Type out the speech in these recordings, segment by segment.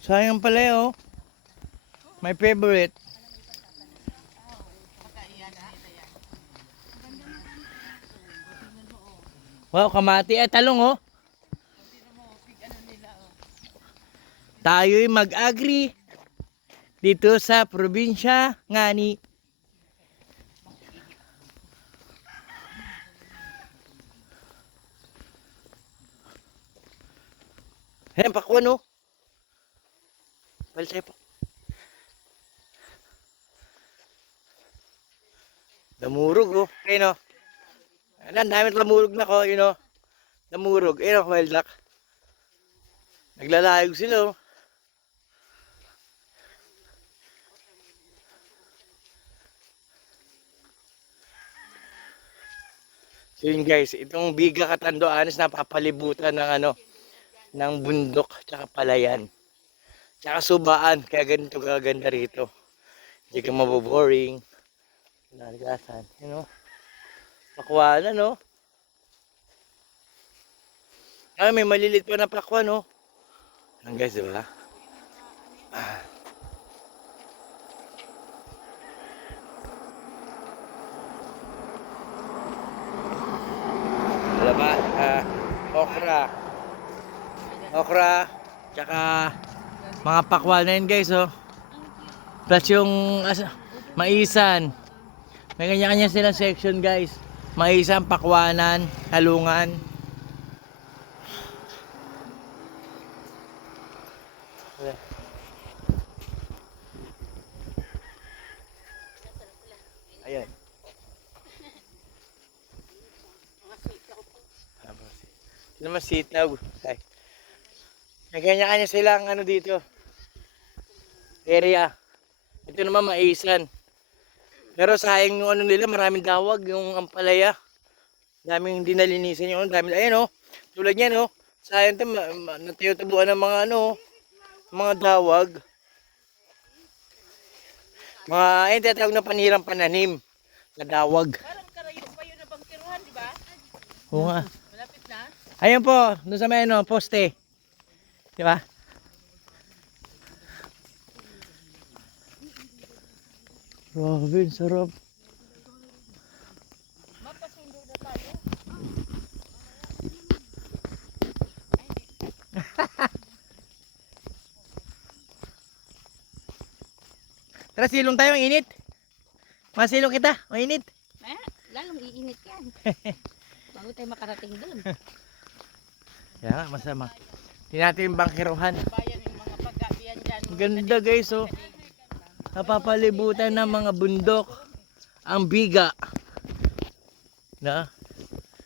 Sayang pala oh. My favorite. Wow, kamati at talong oh. Tayo'y mag-agree dito sa probinsya Ngani. Ayan, pakwan oh. Balisay po. Damurog oh. Ayun oh. Ang dami lamurog na ko, yun oh. Damurog. Ayun oh, wild duck. Naglalayog sila oh. So yun guys, itong Biga Catanduanes napapalibutan ng ano, ng bundok tsaka palayan. Tsaka subaan, kaya ganito kaganda rito. Hindi ka maboboring. Nalagasan, you know. Pakwanan no. Ay, may malilit pa na pakwan no. Ang guys, diba? Wala ba? Okra, tsaka mga pakwan na yun guys oh. Plus yung maisan. May kanya-kanya silang section guys. Maisan, pakwanan, halungan. Ayan. Ito naman sitaw. Ay. May kanya-kanya silang ano dito. Area. Ito naman maisan. Pero sayang yung ano nila, maraming dawag, yung ampalaya. Daming hindi nalinisan yung daming, ayan oh. Tulad yan oh. Sayang ito, natiyutubuan ng mga ano, mga dawag. Mga, ayun, tinatawag na panirang pananim. Na dawag. Parang karayo pa yun na bangkiruhan, di ba? Oo nga. Malapit na. Ayun po, doon sa may ano, poste. Di ba? Grabe, sarap. Mapasundo na tayo. Tara, silong tayo, ang init. Masilong kita, mainit. Lalong iinit yan. Bago tayo makarating doon. Kaya nga, masama. Hindi natin yung bangkiruhan. Bayan yung mga pagkabiyan dyan. Ang ganda guys, oh. Napapalibutan ng mga bundok. Ang Biga. Na?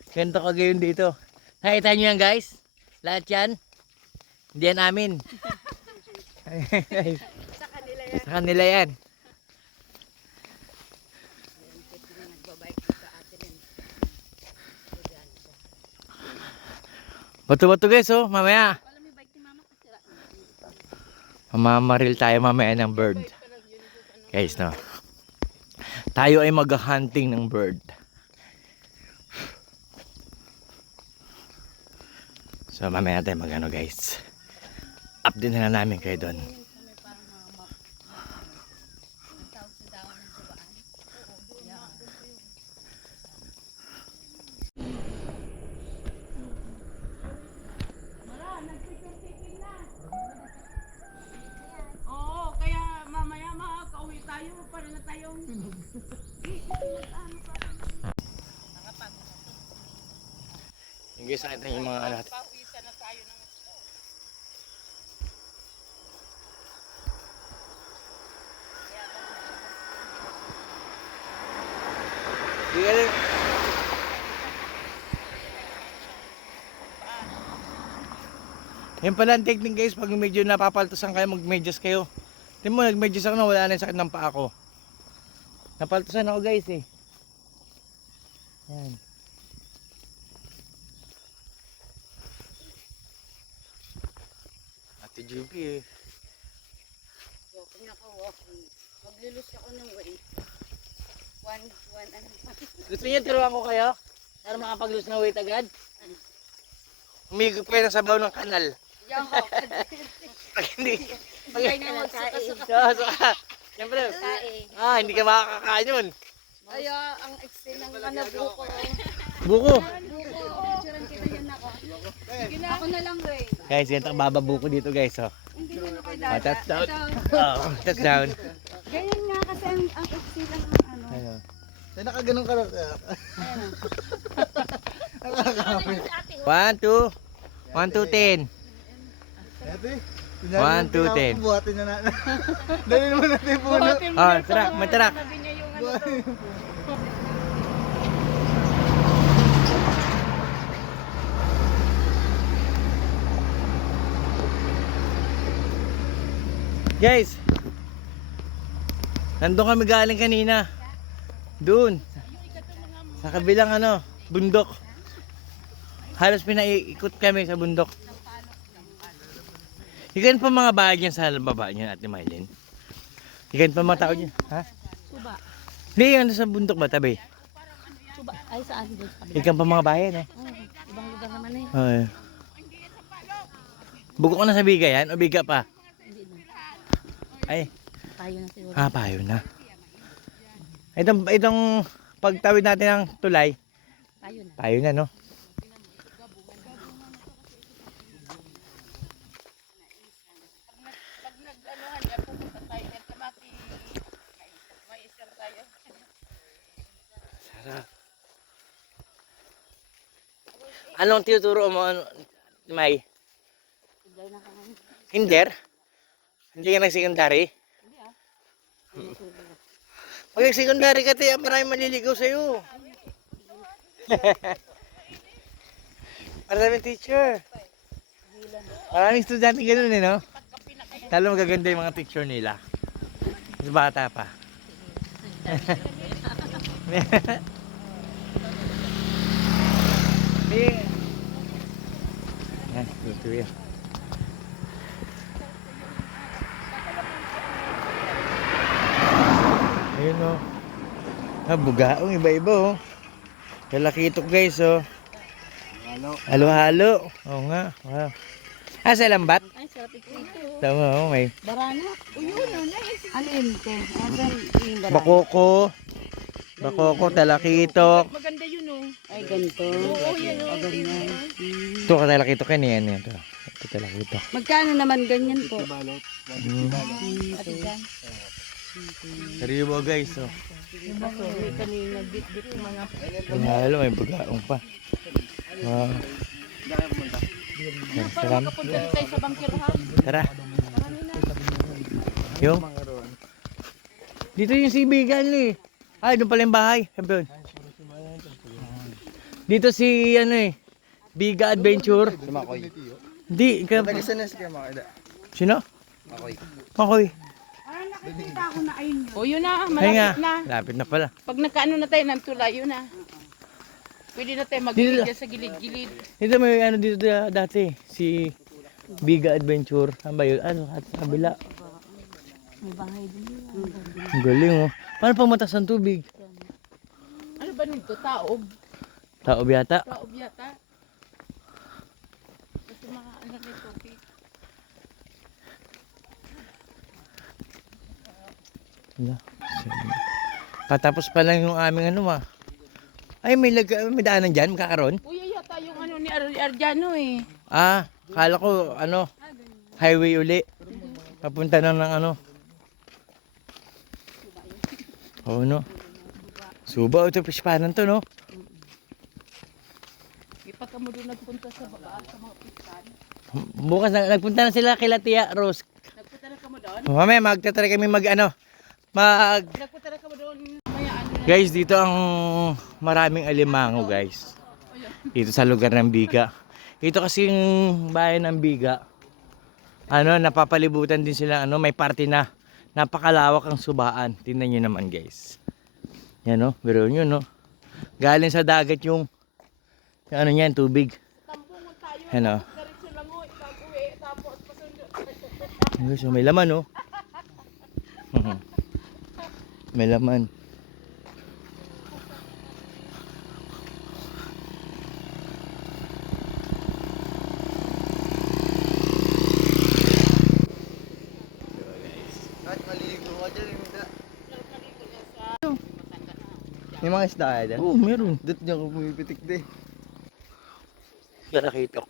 Ganito kagayon dito. Nakita nyo yan guys? Lahat yan. Hindi yan amin. Sa kanila yan. Sa kanila yan. Bato-bato guys, oh. Mamaya. Wala may bike ni mama kasira. Mamamaril tayo mamaya ng bird. Guys, no. Tayo ay mag-hunting ng bird. So mamaya tayo mag-ano guys. Update na namin kayo doon. Oo, kaya mamaya makakauwi tayo. Para na tayong... Yung guys, nakita yung mga ano. Pawisan na tayo ng... Yan pala ang technique guys, pag medyo napapaltosan kayo, mag-medyas kayo. Tingnan mo, nag-medyas ako na wala na yung sakit ng paa ko. Napaltosan ako guys eh. Yan. Ate Juby eh. Walking ako, walking. Maglulus ako ng weight. One ano. Gusto niyo turuan ko kayo? Para makapag-lose na weight agad? Umigop kayo ng sabaw ng kanal. Yung Hindi. Kaya na magsuka-suka. Suka. Siyempre. Kain. Hindi ka makakakain yun. Ay, ang extend ng buko. Buko. Buko, picturean kita yan ako. Sige na. Ako na lang, Ray. Guys, ganito ang bababuko dito guys. Oh. Hindi mo kay Oh, Dada. touchdown. Ito. Oh, touchdown. Ganyan nga kasi ang extend ng ano. Ano? Ay, nakaganon ka na. One, two. 1 to 10. Ate, 1 to 10. buhatin na natin. Dali naman natin yung puno. Oh, tarak, may tarak. Buhatin yung puno. Guys, nandun kami galing kanina. Doon. Sa kabilang ano, bundok. Halos pinaiikot kami sa bundok. Ikan pa mga bahay dyan sa baba niya, Ate Mylene. Ikan pa mga tao dyan. Ha? Suba. Hindi, ano sa bundok ba, tabi? Suba. Ay, saan doon sa kabila? Ikan pa mga bahay, eh. Ibang lugar naman eh. Ay. Buko ko na sa biga yan, o biga pa? Hindi na. Ay, Tayo na siguro. payo na. Itong pagtawid natin ng tulay, Tayo na. payo na, no? Sarap. Anong tinuturo mo, May? Tayo na kami. Hinder? Hindi ka nag-secondary? Pag nag-secondary ka, tiya, maraming maliligaw sa'yo. Maraming teacher. Maraming estudyante ganun eh, no? Talo magaganda yung mga teacher nila. Mas bata pa. Tutuyo. Ayun o. Bugaong iba-iba o. Kalakitok guys o. Halo-halo. Oo nga. Wow. Sa lambat? Ay, sarap ito. Tama o, may Barana. Uyun, ano yun, te? Asan yung barana? bakoko. Bakoko, talakitok. Maganda yun, oh. Ay, ganito. Oo, yan, oh. Ganyan. Ito ka talakitok yan yan. Ito. Ito talakitok. Magkano naman ganyan po? Ate Sariwa guys o. Kanina, bit-bit yung mga... Halo, may bugaong pa. Wow. Salamat. Kapunta tayo sa bangkirhan. Tara. Yung? Dito yung sibigan eh. Ay, doon pala yung bahay. Sabi yun. Dito si ano eh. Biga Adventure. Si Makoy. Hindi. Nag-SNS kayo Makoy. Sino? Makoy. Makoy. O, yun na. Ay nga. Malapit na. Lapit na pala. Pag nakaano na tayo ng tulay, yun na. Pwede na tayo Dito- mag-video sa gilid-gilid. Dito may ano dito dati. Si Biga Adventure. Saan ba yun? Ano? At sa kabila. May bahay din yun. Ang galing oh. Paano pang matas ang tubig? Ano ba nito? Taob. Taob yata. Taob yata. Kasi mga ano nito. Wala. Patapos pa lang yung aming ano ah. Ay, may daanan dyan, makakaroon. Kuya yata yung ano ni Arjano eh. Ah, kala ko ano, highway uli. Papunta na ng ano. Oo no. Suba, ito pispanan to no. Ipag ka mo doon nagpunta sa baba sa mga pispan. Bukas nagpunta na sila kila Tia Rose. Nagpunta na ka mo doon? Mamaya magtatry kami Nagpunta na ka mo doon. Maya ano na. Guys, dito ang maraming alimango guys. Dito sa lugar ng Biga. Ito kasi yung bayan ng Biga. Ano, napapalibutan din sila, ano, may party na. Napakalawak ang subaan. Tingnan nyo naman guys. Yan no, pero yun no. Galing sa dagat yung ano niyan, tubig. Ano. Diretso lang mo, ipag-uwi, tapos pasundo. Guys, may laman no. May laman. May mga isda kaya dyan? Oo, meron. Dut niya kung pumipitik di. Kaya nakita ko.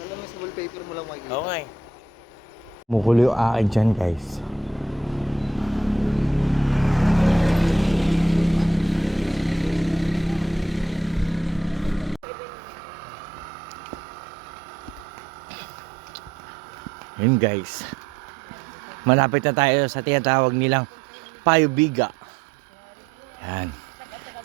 Alam mo sa wallpaper mo lang makikita. Oo nga eh. Mukulo yung akin dyan guys. Yun guys. Malapit na tayo sa tinatawag nilang Payo-Biga. Yan.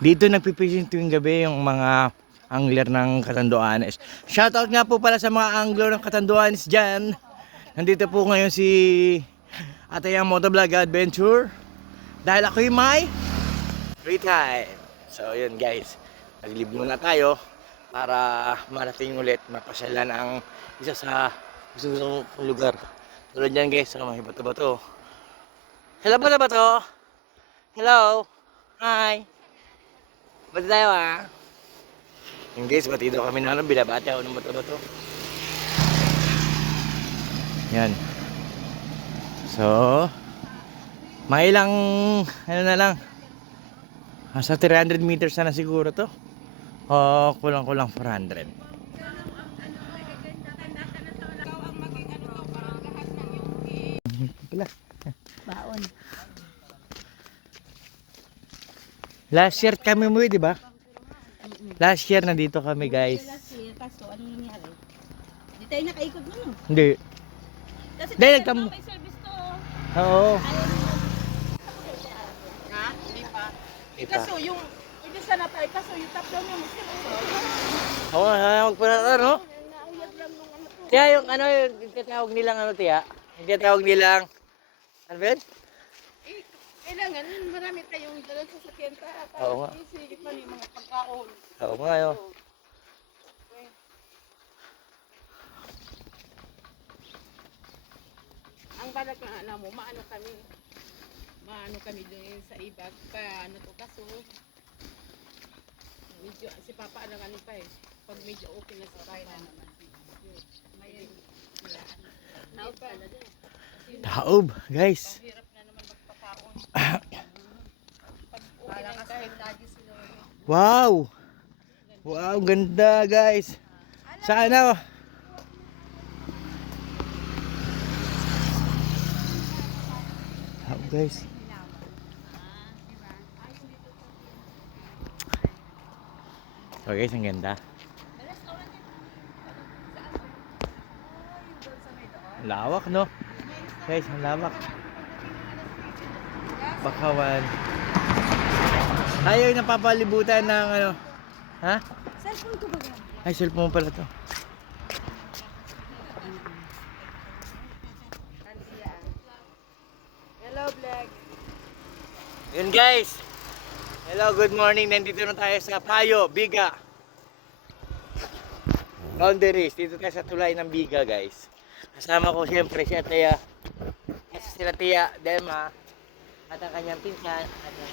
Dito nagpipishing tuwing gabi yung mga angler ng Catanduanes. Shoutout nga po pala sa mga angler ng Catanduanes dyan. Nandito po ngayon si Atayang Motovlog Adventure. Dahil ako'y may free time. So yun guys. Nag-leave muna tayo para marating ulit mapasyalan ang isa sa gusto kong lugar. Tulad yan guys, may bato-bato. Hello bato-bato! Hello! Hi! Ba't tayo Yung guys, bati daw kami na binabati ako ng bato-bato. Yan. So, may ilang, ano na lang. Sa 300 meters na siguro to. O, kulang-kulang 400. Baon. Last year kami mo, di ba? Last year nandito kami, guys. Last year, kaso anong nangyari? Di tayo nakaikot nun. Hindi. Kasi Dahil tayo nagtam- may service to. Oo. Ha? Hindi pa. Ipa. Kaso yung, hindi sana tayo, kaso yung top down yung Oo, magpala, ano? nauyag lang nung ano to. Kaya yung ano, yung tinatawag nilang ano, tiya? Yung tinatawag nilang, ano ba yun? Kailangan, marami tayong dalal sa sakyan para Oo nga. isigit man yung mga pagkaon. Oo nga yun. Ang balak na alam mo, maano kami doon sa ibag, pa ano to, kaso medyo, si Papa alang ano pa pag medyo okay na sa kaya naman. Taob, guys. Hirap na naman magpakaon. Pag okay na kasi lagi sila. Wow! Wow, ganda, guys. Sana. Taob, guys. So guys, ang ganda. Lawak, no? Guys, ang lawak. Bakawan. Tayo ay napapalibutan ng ano. Ha? Cellphone ko ba? Ay, cellphone pala to. Hello, vlog. Yun guys. Hello, good morning. Nandito na tayo sa Payo-Biga. Boundaries. Dito tayo sa tulay ng Biga, guys. Kasama ko siyempre si Ataya. Kasi sila Tia, Dema, at ang kanyang pinsan, at ang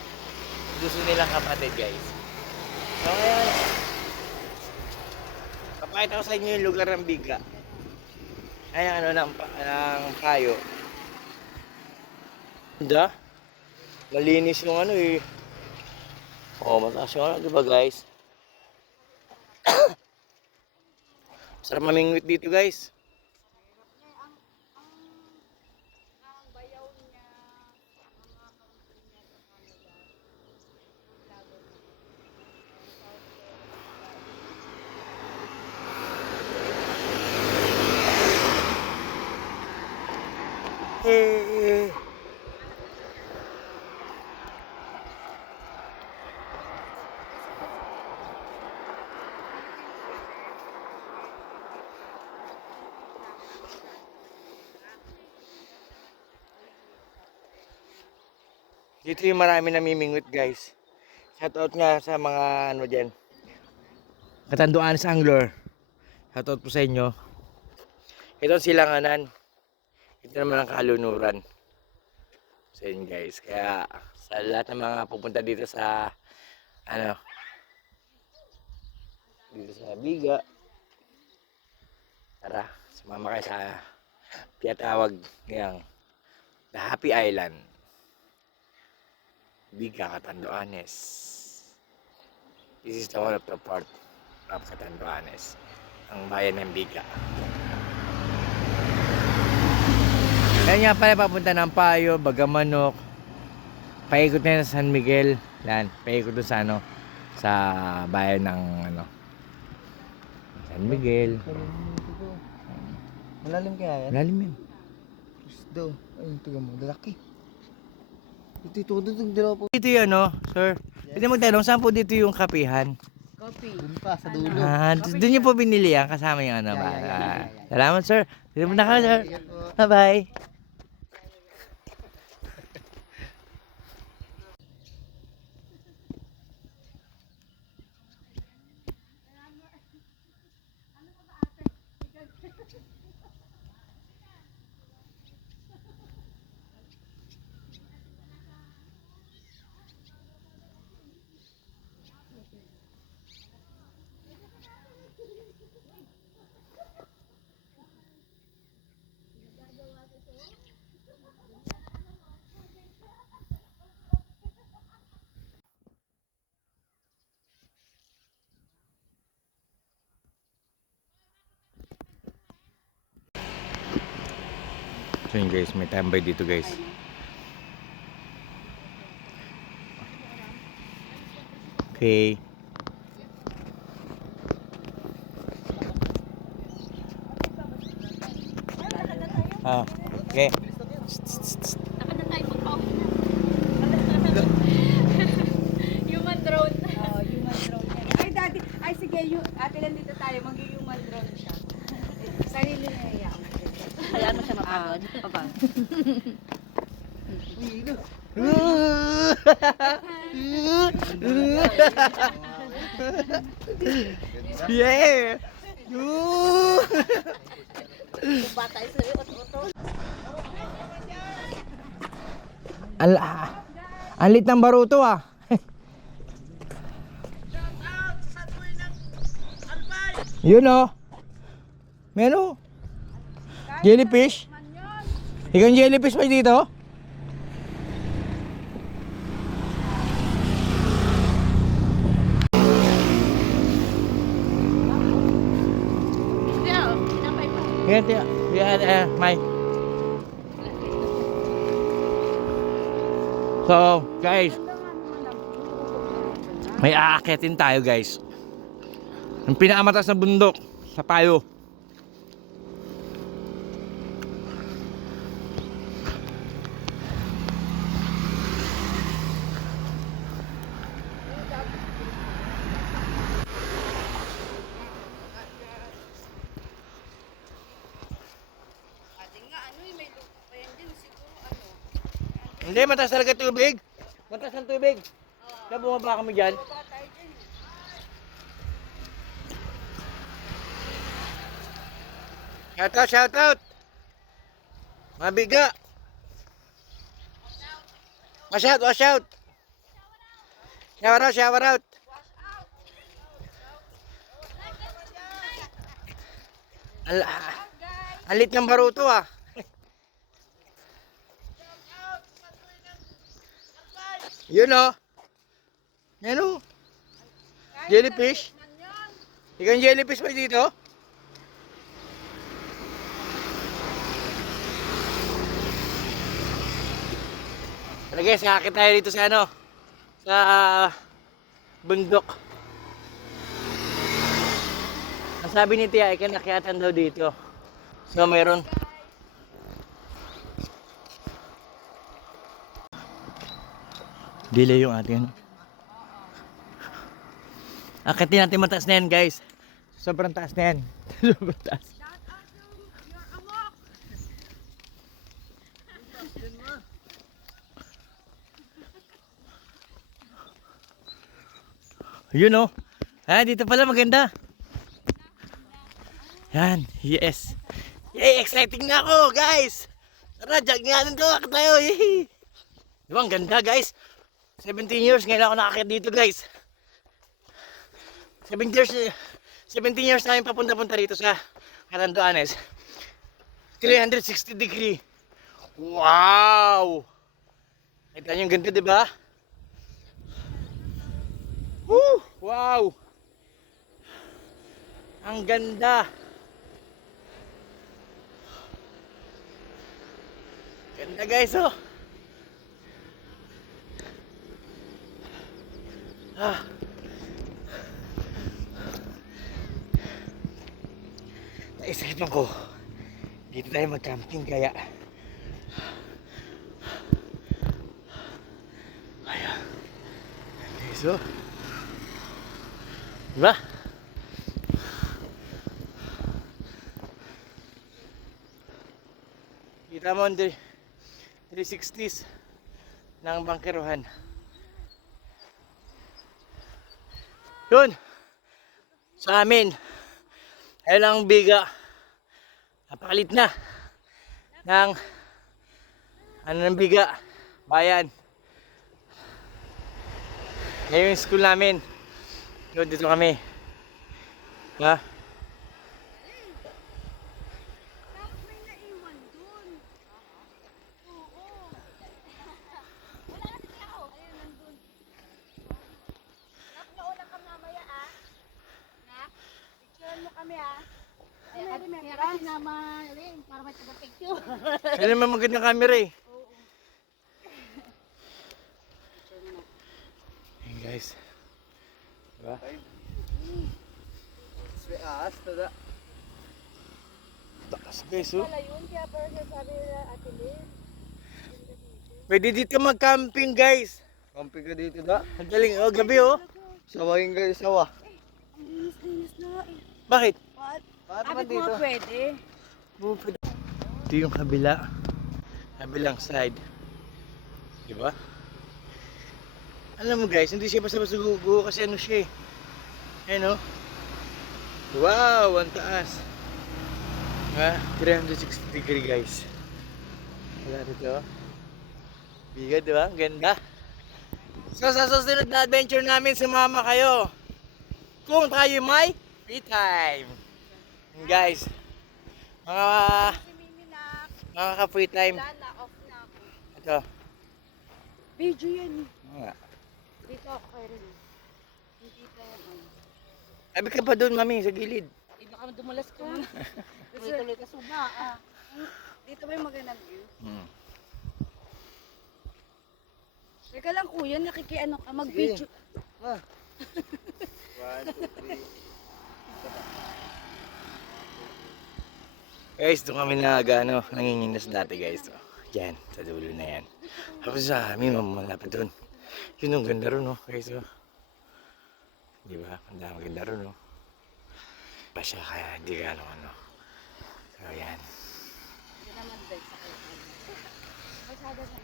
gusto nilang kapatid, guys. So ngayon, papakita ko sa inyo yung lugar ng Biga. Ay, ano ng Payo. Ganda. Malinis yung ano eh. Oh, mataas yung ano, diba guys? Sarap mamingwit dito guys. Eh. Dito yung marami namimingwit guys. Shoutout nga sa mga ano dyan. Catanduanes Angler. Shoutout po sa inyo. Ito ang silanganan. Ito naman ang kalunuran. So yun guys. Kaya sa lahat ng mga pupunta dito sa ano dito sa Biga. Tara, sumama kayo sa tinatawag niyang The Happy Island. Biga, Catanduanes. This is the one of the part of Catanduanes. Ang bayan ng Biga. Kaya nga pala papunta ng Payo, Bagamanok. Paikot na yun sa San Miguel. Yan, paikot doon sa ano, sa bayan ng ano, San Miguel. Malalim kaya yan? Malalim yan. Daw. Ay, tiga mo. Lalaki. Ito, dalawa po. Dito yung ano, sir. Pwede magtanong, saan po dito yung kapihan? Coffee. Doon pa, sa dulo. Doon niyo po binili yan, kasama yung ano ba? Yeah. Salamat, sir. Dito mo na ka, sir. Ingat po. Bye-bye. So yun guys, may tambay dito guys. Okay. Ah, okay. Nakanda tayo magpauwi na. Human drone. Oo, human drone yan. Ay, daddy. Ay, sige. Ate lang dito tayo. Mag-human drone siya. Sarili na iya. Hayaan mo siya mapagod. Papa. Yeah! Bata isa yung oto-oto. Ang lit ng baruto ah. Yun oh. Meron. Jellyfish. Ikaw yung jellyfish pa dito? Yeah, pinapay pa. Yan, May. So, guys. May aakyatin tayo, guys. Ang pinakamatas na bundok sa Payo. Hindi, mataas talaga tubig. Mataas ang tubig. Kaya bumaba kami dyan. Shout out. Mabiga. Watch out. Shower out. Ang lit ng baruto ah. Yun o. Yan o. Jellyfish. Ikaw yung jellyfish pa dito? Tara guys, kakakit tayo dito sa ano, sa bundok. Ang sabi ni Tia, ay kanakyatan daw dito. So mayroon. Delay yung ating ano. Akitin natin mataas na yan guys. Sobrang taas na yan. Sobrang taas. Yun o. Dito pala maganda. Yan. Yes. Yay! Exciting na ako guys. Tara, jagyanan ko. Akit tayo. Yay! Diba ang ganda guys. 17 years ngayon ako nakakit dito guys. 17 years na yung papunta-punta rito sa Catanduanes. 360 degree. Wow! Kita nyo yung ganda diba? Woo! Wow! Ang ganda! Ganda guys, oh! Ah. Naisipan ko, dito tayo mag-camping kaya ayan guys, oh. Diba? Kita mo ang 360s ng bangkerohan. Yun, sa amin, ayun ang biga. Napakalit na ng ano ng biga, bayan. Ngayon yung school namin. Yun, dito kami. Ha? Para may taga-picture. Kaya naman magandang camera eh. Ayun guys. Diba? May ahas, tada. Takas guys, oh. Wala yun, kaya parang sabi nila Ate Liz. Pwede dito mag-camping guys. Camping ka dito da. Ang galing, oh, gabi oh. Sawahin kayo, sawa. Ang linis na eh. Bakit? Paano ba Sabi ko dito? nga pwede. Ito yung kabila. Kabilang side. Diba? Alam mo guys, hindi siya basta-basta guguho kasi ano siya eh. Ayan oh. Wow, ang taas. Ha? 360 degree guys. Wala dito. Bigat diba? Ang ganda. So sa susunod na adventure namin, sumama kayo. Kung tayo may free time. And guys, mga ka-free time. Wala na, off na ako. Ito. Video yan eh. Nga. Dito ako kayo rin. Hindi tayo ano. Abi ka pa doon, mami, sa gilid. Iba ka dumulas ka. Tuloy-tuloy ka suba ah. Dito ba yung magandang view? Teka lang kuya, nakikiano ka, mag-video. Ah. 1, 2, 3. Guys, doon kami nanginginas dati guys. Oh, yan, sa dulo na yan. Tapos sa amin, malapit doon. Yun ang ganda ron, oh, guys. Oh. Di ba? Ang dami ganda ron, oh. Ba siya kaya hindi ka ano. So, yan. Hindi naman dahil sa kayo. Masyado na.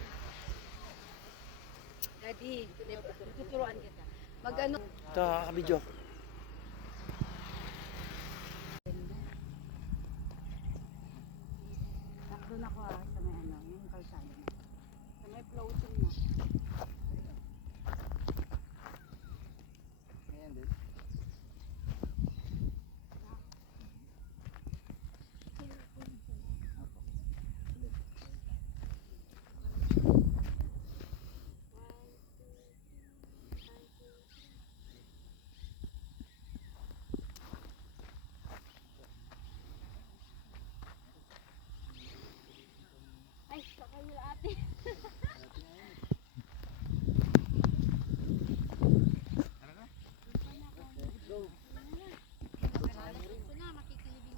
Daddy, tuturuan kita. Mag-ano? Ito, kabidyo. Doon ako sa may ano, yung kalsada na. Sa may floating na. Ayan din. Ay, kakayo ate.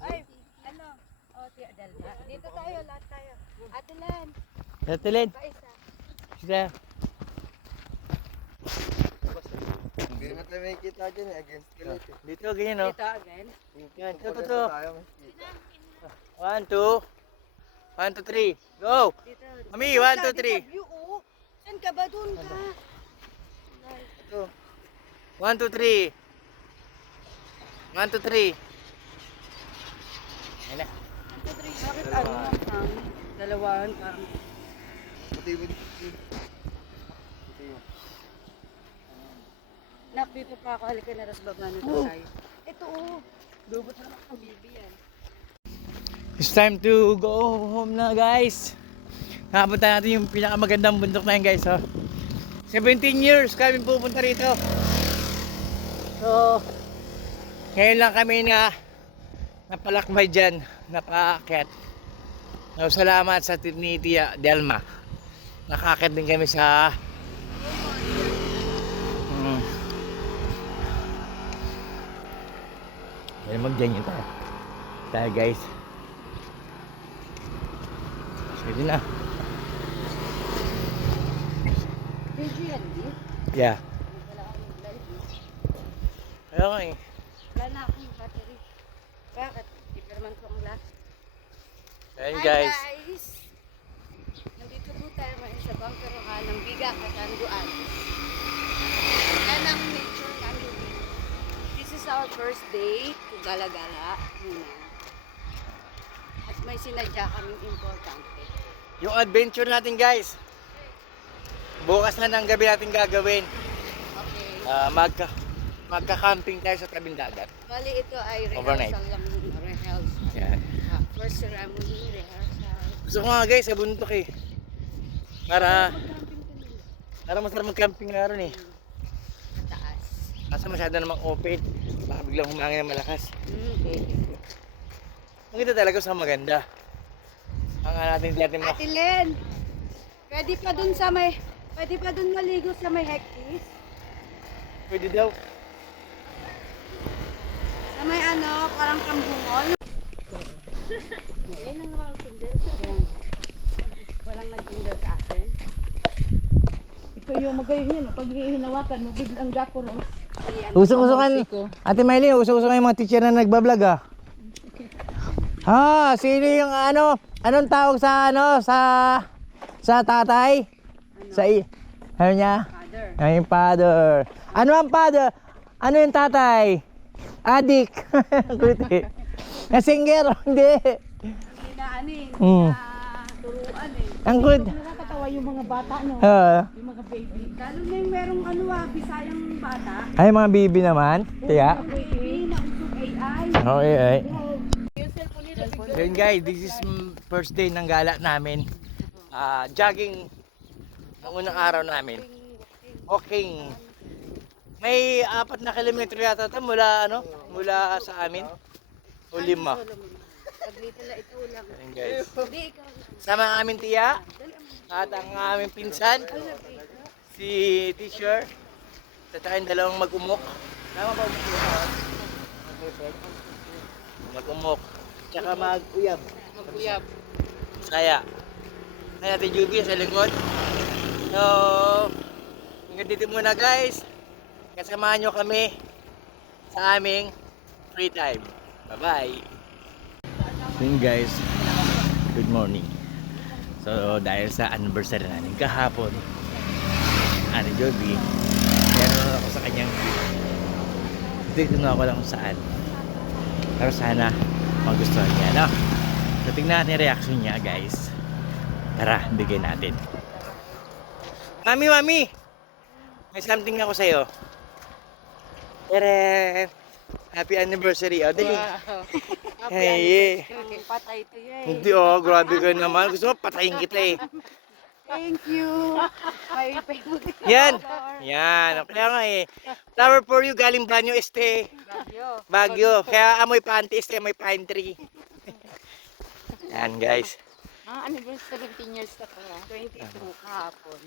Ay, ano? O, Tia Delma. Dito tayo, lahat tayo. Ate Len, Natalin. paisa. Sila. Hindi naman tayo may kita dyan eh, against the light eh. Dito, ganyan, oh. Dito again. Yan, ito, Pag ito. tayo, may kita. 1, 2. 1, 2, 3. Go! Dito. Mami, 1, 2, 3. View, oh. Saan ka ba? Doon ka. Ito. 1, 2, 3. 1, 2, 3. Ayan na. Bakit ano? Dalawahan parang. Pati mo dito. Nak, dito pa ako. Halika na, ras baba na tayo. Ito, oh. Lubot na ako, baby yan. It's time to go home na guys. Nakapunta natin yung pinakamagandang bundok na yan guys. Oh. 17 years kami pupunta rito. So, ngayon lang kami na napalakbay dyan, napaakyat. So, salamat sa ni Tia Delma. Nakakit din kami sa yan magdyan yun tayo guys. Sige na. Video yan, di? Yeah. Wala akong live. Kaya nga eh. Wala na akong battery. Bakit? Di pa naman ko ang last. Ayun Hi guys. guys! Nandito po tayo ngayon sa bangkerohan ng Biga, Katanduan. Yan ang nature namin dito. This is our first day to Gala-Gala. At may sinadya kaming importante. Yung adventure natin guys. Bukas na ng gabi natin gagawin. Okay. Magka-camping tayo sa tabing dagat. Bali ito ay Overnight. rehearsal lang. Rehearsal. Yan. First ceremony, rehearsal. Gusto ko nga guys sa bundok eh. Para Mag-camping kami. masarap mag-camping nga ron eh. Mataas. Kasi masyado namang open. Baka biglang humangin ng malakas. Okay. Ang ganda talaga sa maganda. Ang natin natin mga... Ate Len, pwede pa dun maligo sa may hektis? Pwede daw. Sa may ano, parang kambungol? Yan ang nakakasundin. Walang nag-tinder sa akin. Ito yung magayon yan. Pag hihinawakan mo, biglang gakuro. Usong-usungan. Ate Maylin, usong-usungan yung mga teacher na nagbablog ah. Ah, sino yung ano? Anong tawag sa ano? Sa tatay? Ano niya? Father. Ano yung father? Ano ang father? Ano yung tatay? Adik. Kulit eh. Singer, hindi. Hindi na ano eh, Mm. na turuan eh. Ang kulit. Nakakatawa yung mga bata, no? Yung mga baby. Lalo na yung merong ano Bisayang bata. Ay, mga bibi naman. Tiya. Baby, nausog AI. Okay, ay. Yun guys, this is first day ng gala namin. Jogging ang unang araw namin. Walking. May 4 na kilometro yata ito mula mula sa amin. O 5. Pag little na ito lang. Ayun guys. Hindi, ikaw. Sama ang aming tiya at ang aming pinsan, si teacher. Tatakain dalawang mag-umok. Tama ba mag-umok? Tsaka mag-uyab. Mag-uyab. Saya. Kaya natin Juby sa likod. So, hanggang dito muna guys. Kasamahan nyo kami sa aming free time. Bye-bye. So yun guys, good morning. So dahil sa anniversary namin kahapon, Ate Joby, meron ako sa kanyang dito na ako lang kung saan. Pero sana magustuhan niya, no? So tingnan natin yung reaction niya guys. Tara, bigay natin. Mami! May something ako sa'yo. Tere! Happy anniversary. O, dali. Hey, Patay ito yan. hindi grabe ka naman. Gusto mo, patayin kita eh. Thank you. My favorite. Yan. Kaya nga eh. Flower for you, galing Banyo Este. Baguio. Kaya amoy panty este, amoy pine tree. Yan guys. Anniversary 17 years na pala. 22 kahapon.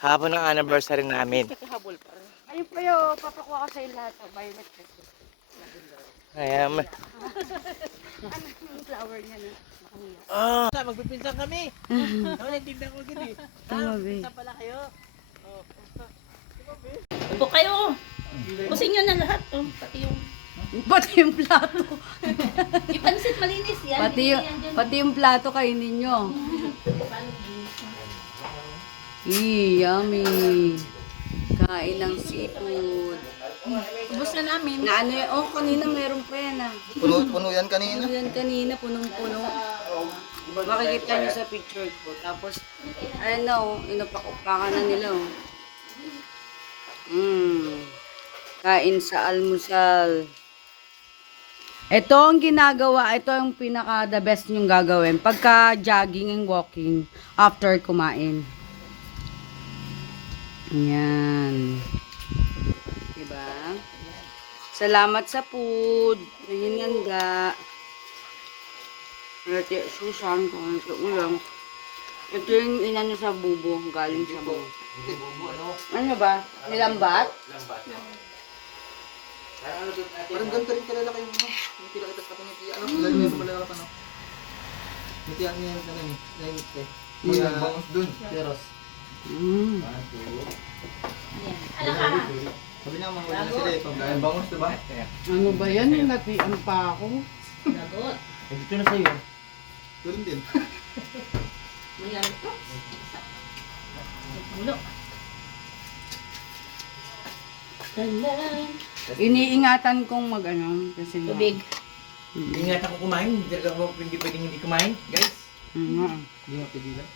Hapon ang anniversary namin. Kahabol pa rin. Ayun po yun, papakuha ko sa iyo lahat. Biometric. Ayan. Ano yung flower niya na? Oh. Magpipinsan kami. Naintindihan ko gini. Tumabi. Pala kayo. Upo kayo. Kusin nyo na lahat. Oh. Pati yung plato. ipansit malinis yan. Pati yung plato kainin nyo. Yummy. Kain ng seafood. Ubus na namin. Na ano yan? Oh, kanina meron pa yan ah. Puno yan kanina. Ano yan kanina, punong-puno. Makikita nyo sa picture ko. Tapos, ano, inupak-upakan na nila. Kain sa almusal. Ito ang ginagawa, ito yung pinaka the best nyong gagawin. Pagka jogging and walking after kumain. Yan. Diba? Salamat sa food. Nahinanda. Ate Susan, kung ito ulang. Ito yung inano sa bubo, galing sa bubo. Ano ba? Nilambat? Parang ganito rin kalalaki yung ano. Yung pinakita sa kanya. Ano? Lalo yung malalaki ano. Yung tiyan niya yung ano eh. Mga bangus dun. Teros. Mm. Sabi na mga wala na sila eh. Pagkain bangus diba? Ano ba yan? Natian pa ako. Lagot. Eh dito na sa'yo. Doon din. Mayan ito. Ulo. Talan. Iniingatan kong mag-ano. Kasi Tubig. Ingatan ko kumain, hindi pwedeng hindi kumain, guys. Hindi mo pigilan.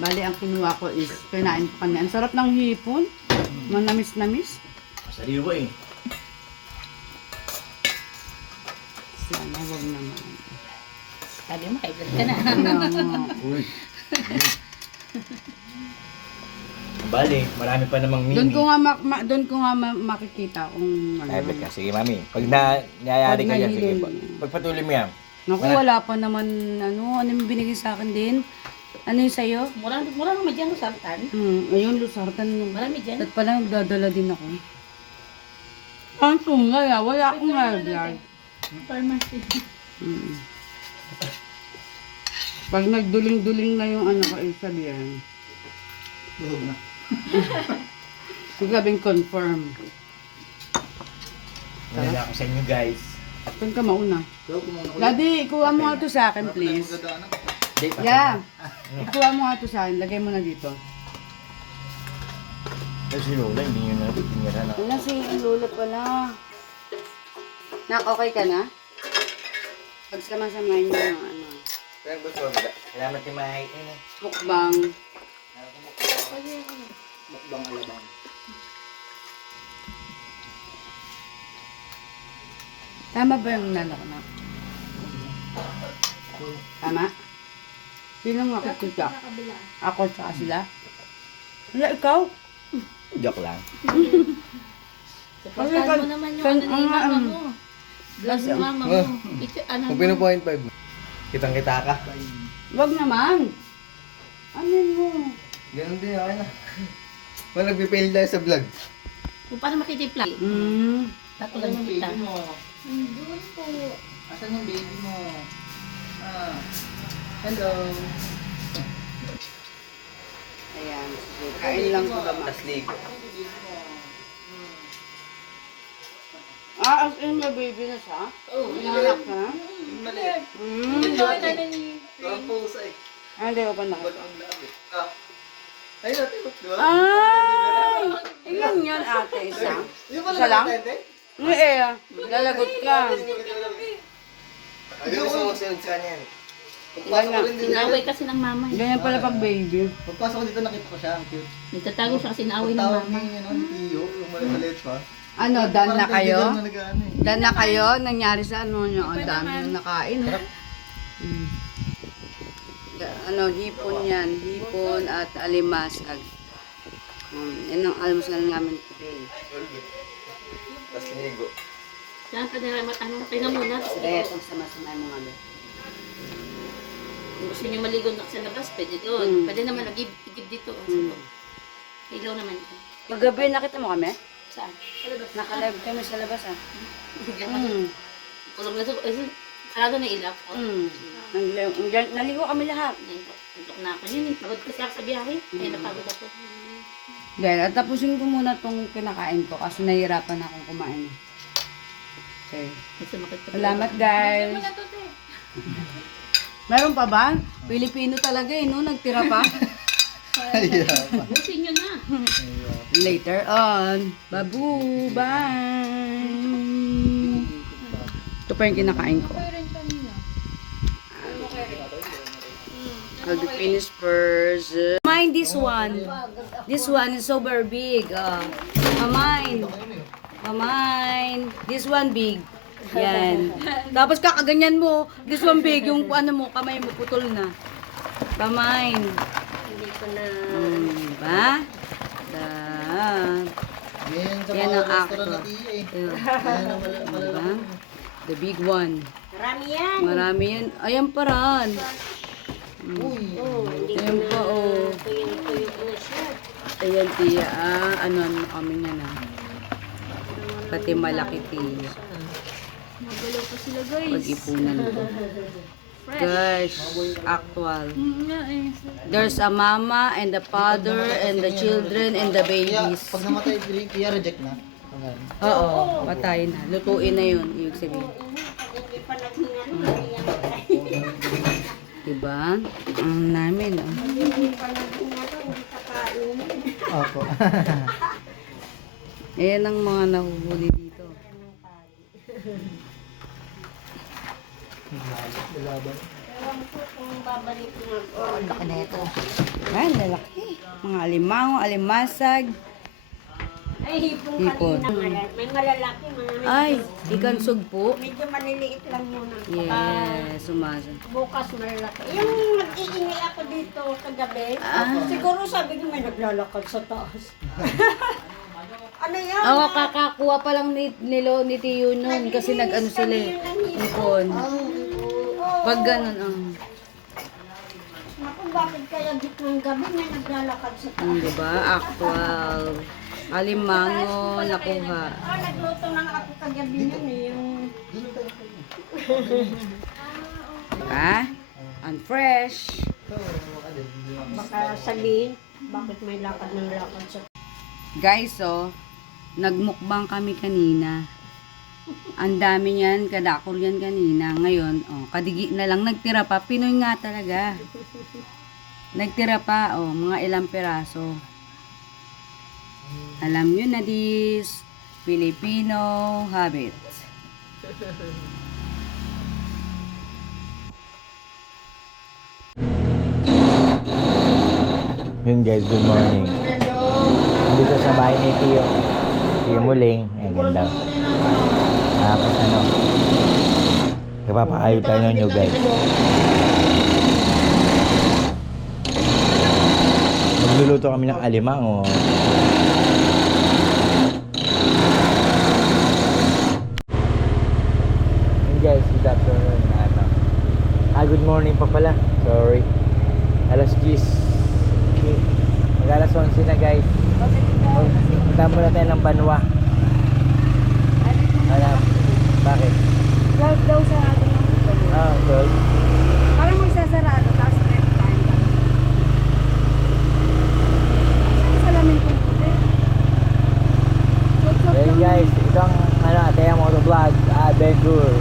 Bali, ang kinuha ko is kinain ko kanina. Ang sarap ng hipon. Manamis-namis. Sariwa eh. Sana wag naman. Sabi mo, kailan ka na. Uy. Bali, marami pa namang mini. Doon ko nga makikita kung ano. Ay, ka. Sige, mami. Pag nangyayari Pag ka dyan, sige. nahilol. Pagpatuloy mo yan. Naku, wala pa naman, ano yung binigay sa akin din? Ano yung sa'yo? Murang naman dyan, sartan. Ayun, lusartan. Marami dyan. At pala nagdadala din ako. Ang sungay wala akong hagyan. Pharmacy. Pag nagduling-duling na yung ano ka, sabihan. Buhog na. Sigabing confirm. Wala ako sa inyo, guys. Saan ka mauna? Ikaw kumauna ko. Daddy, ikuha mo nga ito sa akin, please. Yeah. Ikuha mo nga ito sa akin. Lagay mo na dito. Kasi Lola, hindi nyo na tingnan na. Wala si Lola pala. Nak, okay ka na? Pagsama-samahin mo ng ano. Salamat ni Mike. Mukbang. Mukbang alabang. Tama ba yung nalak na? Tama? Sino makikita? Ako tsaka sila? Wala, ikaw? Joke lang. Supportahan mo naman yung ano ni mama mo. Vlog ni mama mo. Ito, ano mo. Pinupoint 5. Kitang-kita ka. Wag naman. Ano mo? Ganun din, okay na. Well, nagpipail tayo sa vlog. Kung paano makitipla. Tatulan mo kita. Asan yung baby mo? Ah. Hello. Ayan, sige. Kain lang ko ba, ma? ligo. As in, may baby na siya? Oo. Inanak na? Maliit. Parang pusa eh. Hindi ko pa na. Ba't ang labi? Ah. Ay, natin. Di ba? Ay! Ilan yun, ate? Isa? Yung pala Isa lang? natente? Hindi eh. Lalagot ka. Ayaw ko sumunod sa kanya. Ganyan. Sinaway kasi ng mama. Ganyan pala pag baby. Pagpasok ko dito nakita ko siya, ang cute. Nagtatago siya kasi sinaway ng Pagtawag mama. niya yung ano, ni Tio, yung maliit pa. Ano, done na Parang kayo? kaibigan na nag-ano eh. Done na kayo? Nangyari sa ano nyo? Ang dami nyo nakain. Mm. Ano, hipon yan. Hipon at alimasag. Yan ang almusal namin today. Tapos ligo. Saan ka nila matanong? Tingnan muna. Kaya itong sama-sama yung mga be. Kung gusto niyo maligo na sa labas, pwede doon. Pwede naman nag-igib dito. Ilaw naman. Magabi nakita mo kami? Saan? Sa labas. Naka-live kami sa labas ah. Tulog na ito. Sarado na ilaw. Naligo kami lahat. Tuntok na ako yun. Pagod kasi ako sa biyahe. Kaya napagod ako. Dahil at tapusin ko muna itong kinakain ko kasi nahihirapan akong kumain. Okay. Kasi makita. Salamat guys. Meron pa ba? Pilipino talaga eh, no? Nagtira pa. Busin nyo na. Later on. Babu, bye. Ito pa yung kinakain ko. I'll be finished first. Mine this one. This one is so very big. Mine. Mine. This one big. Yan. Tapos kakaganyan mo. This one big. Yung ano mo, kamay mo putol na. Mine. Hindi ko na. Diba? Yan sa Yan mga ang restaurant actor. na tiya eh. Ayan. Yan ang malalaki. Diba? The big one. Marami yan. Marami yan. Ayan paraan. Uy. Ayan pa oh. Tuyong ano siya. Ayan tiya. Ano kami niya na. Pati malaki tiya. Magalaw pa sila guys. Pag-ipunan ko. Gosh, actual. There's a mama and the father and the children and the Kaya, babies. pag namatay, kaya reject na. Hanggang. Oo, patay na. Lutuin na yun, ibig sabihin. Diba? Ang namin, oh. Opo. Ayan ang mga nahuhuli dito. Lalaban. Laki na ito. Ayan, lalaki. Mga alimango, alimasag. Ay, hipon Hipon. kanina. May malalaki, mga Ay, ikan sugpo. medyo maliliit lang muna. Yes, sumasa. Bukas malalaki. Yung nag-iingay ako dito kagabi, Ah. siguro sabi ko may naglalakad sa taas. Ano yan? Ako, kakakuha pa lang ni Tiyo nun kasi nag-ano sila eh. Ipon. Pag ganun, Naku, bakit kaya gitnang gabi may naglalakad sa taas? diba? Actual. Alimango, nakuha. Nagluto na nga ako kagabi yun eh. Yung... Diba? And fresh. Baka sabihin, bakit may lakad ng lakad sa Guys, nagmukbang kami kanina. Ang dami yan, kadakor yan kanina. Ngayon, kadigi na lang nagtira pa. Pinoy nga talaga. Nagtira pa, mga ilang piraso. Alam nyo na this, Filipino habit. Yun guys, good morning. Dito sa bahay ni Tiyo. Tiyo Muling. Ayan, ganda. Tapos ano, kapapakayo tayo ng nyo guys. Magluluto kami ng alimango. Yun guys, good afternoon. Good morning pa pala. Sorry. Alas 10. Mag-alas 11 na guys. Punta muna tayo ng Banwa. Alam. Bakit? 12 daw sa atin. Ah, good. Parang mo isasarado, tapos trip time ka. Salamin kong puti. Well guys, ito ang Ataya Motovlog Adventure.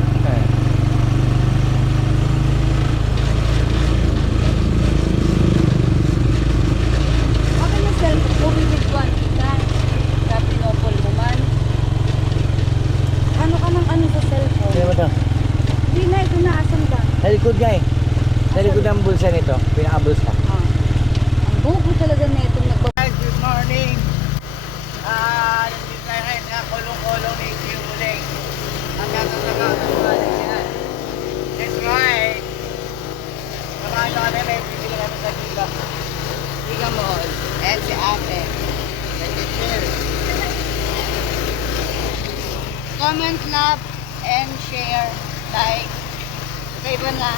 Bakit na cellphone? Bumibigwan kita. Sa pinopol mo man. Ano ka ng ano sa cellphone? Sino ba ito? Hindi na, ito na asan ka. Sa likod nga eh. Sa likod ng bulsa nito. Pinaka-bulsa. Ang bugo talaga na itong Guys, good morning. Nandito tayo ngayon sa kulong-kulong ni Tiyo Muling. Ang natasagaw ng balik yan. That's right. Samahan nyo kami, may pipili kami sa Giga. Giga Mall. And si ate. Comment, love, and share. Like. Kaiba na.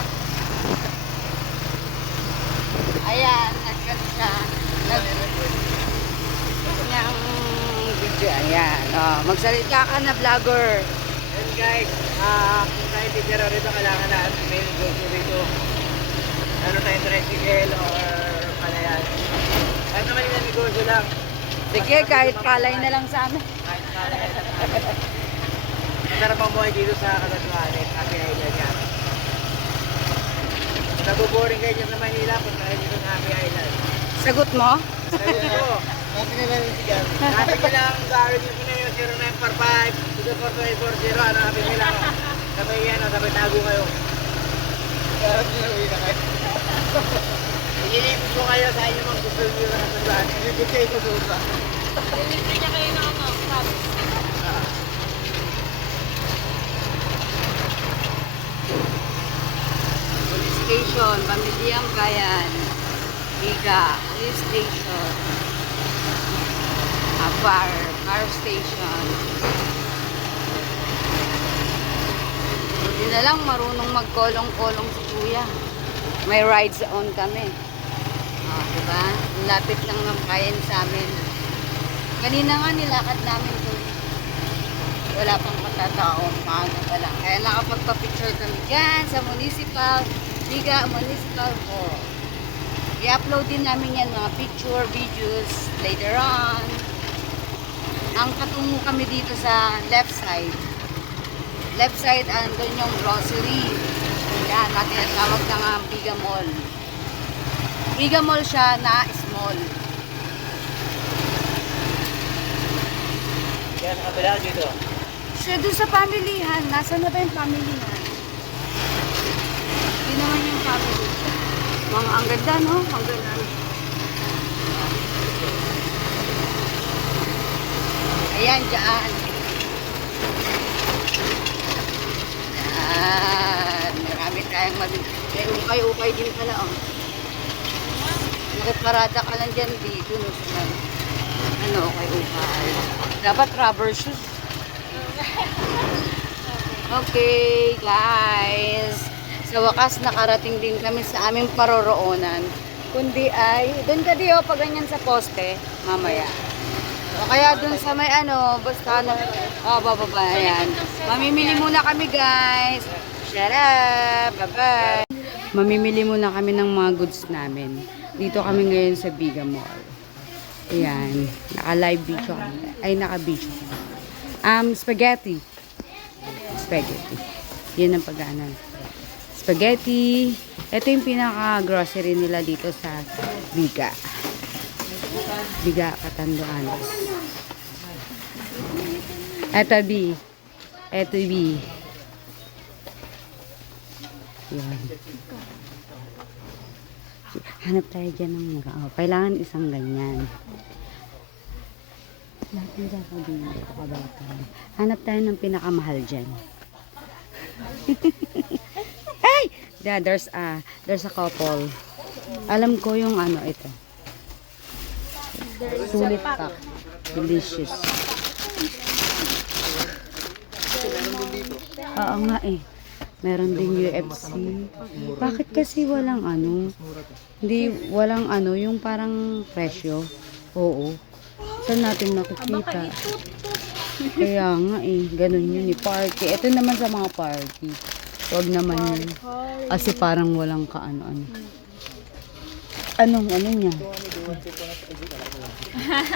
Ayan, nagkano siya. Yung video, ayan. Magsalita ka na, vlogger. And guys, kung tayo titira rito, kailangan na may negosyo rito. Ano tayo, tricycle or palayan. Kahit naman yung negosyo lang. Sige, kahit palay na lang sa amin. Kahit palayan lang namin. Masarap ang buhay dito sa Catanduanes, Happy Island yan. Kung nabuboring kayo dyan sa Manila, punta kayo dito sa Happy Island. Sagot mo? Sabi ko, Natin na lang yung sigaw. natin ko lang gawin nyo na yung 0945 24240, ano sabi nila. Sabay yan, sabay tago kayo. Parang ginawin na kayo. Ililipin ko kayo sa inyo mga gusto nyo na Catanduanes. Hindi kayo sususa. Libre niya kayo ng ano, promise. Police station, Pamilyang Bayan. Giga, police station. Fire, car station. Hindi na lang marunong magkolong-kolong si kuya. May ride on kami. Diba? Ang lapit lang ng kayan sa amin. Kanina nga nilakad namin to. Wala pang matataon. Maaga pa lang. Kaya nakapagpa-picture kami dyan sa municipal. Biga Municipal Hall. I-upload din namin yan mga picture, videos later on. Ang katungo kami dito sa left side. Left side, andun yung grocery. Yan, natin ang tawag na nga Biga Mall. Biga Mall siya na small. Kaya sa kabila dito. Siya doon sa pamilihan. Nasaan na ba yung pamilihan? Hindi naman yung family. Mga ang ganda, no? Ang ganda. Ayan, dyan. Yan. Marami tayong mabibili. May ukay-ukay din pala, oh. Nakiparada ka lang dyan dito, no? Ano, ukay-ukay. Dapat rubber shoes. Okay, guys. Sa wakas, nakarating din kami sa aming paroroonan. Kundi ay, doon ka di pag ganyan sa poste, mamaya. O kaya doon sa may basta bababa, ayan. Mamimili muna kami, guys. Shut up, bye-bye. Mamimili muna kami ng mga goods namin. Dito kami ngayon sa Biga Mall. Ayan, naka-live video kami. Ay, naka-video kami. Spaghetti. Spaghetti. Yan ang pag-aanan. Spaghetti. Ito yung pinaka-grocery nila dito sa Biga. Biga, Catanduanes. Ito B. Ito B. Yan. Hanap tayo dyan ng mura. Kailangan isang ganyan. Lahat ng dyan din kakabata. Hanap tayo ng pinakamahal dyan. Ay! Yeah, there's a couple. Alam ko yung ito. Sulit pack. Delicious. Oo nga eh. Meron ding UFC. Bakit kasi walang hindi walang yung parang presyo? Oo. Saan natin nakikita? Kaya nga eh, ganun yun eh. Party. Ito naman sa mga party. Huwag naman yun. Kasi parang walang Anong niya?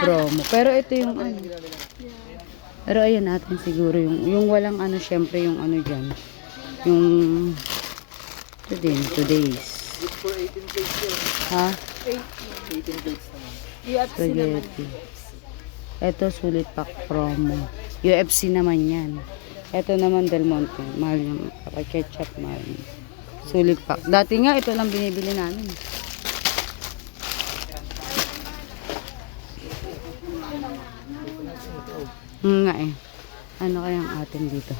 Promo. Pero ito yung Pero ayun natin siguro yung walang syempre yung dyan. Yung ito din, 2 days. Ha? 18 plates naman. Spaghetti. Ito sulit pack promo. UFC naman yan. Ito naman Del Monte. Mahal yung ketchup, mahal yung sulit pack. Dati nga ito lang binibili namin. Nga eh. Ano kayang atin dito?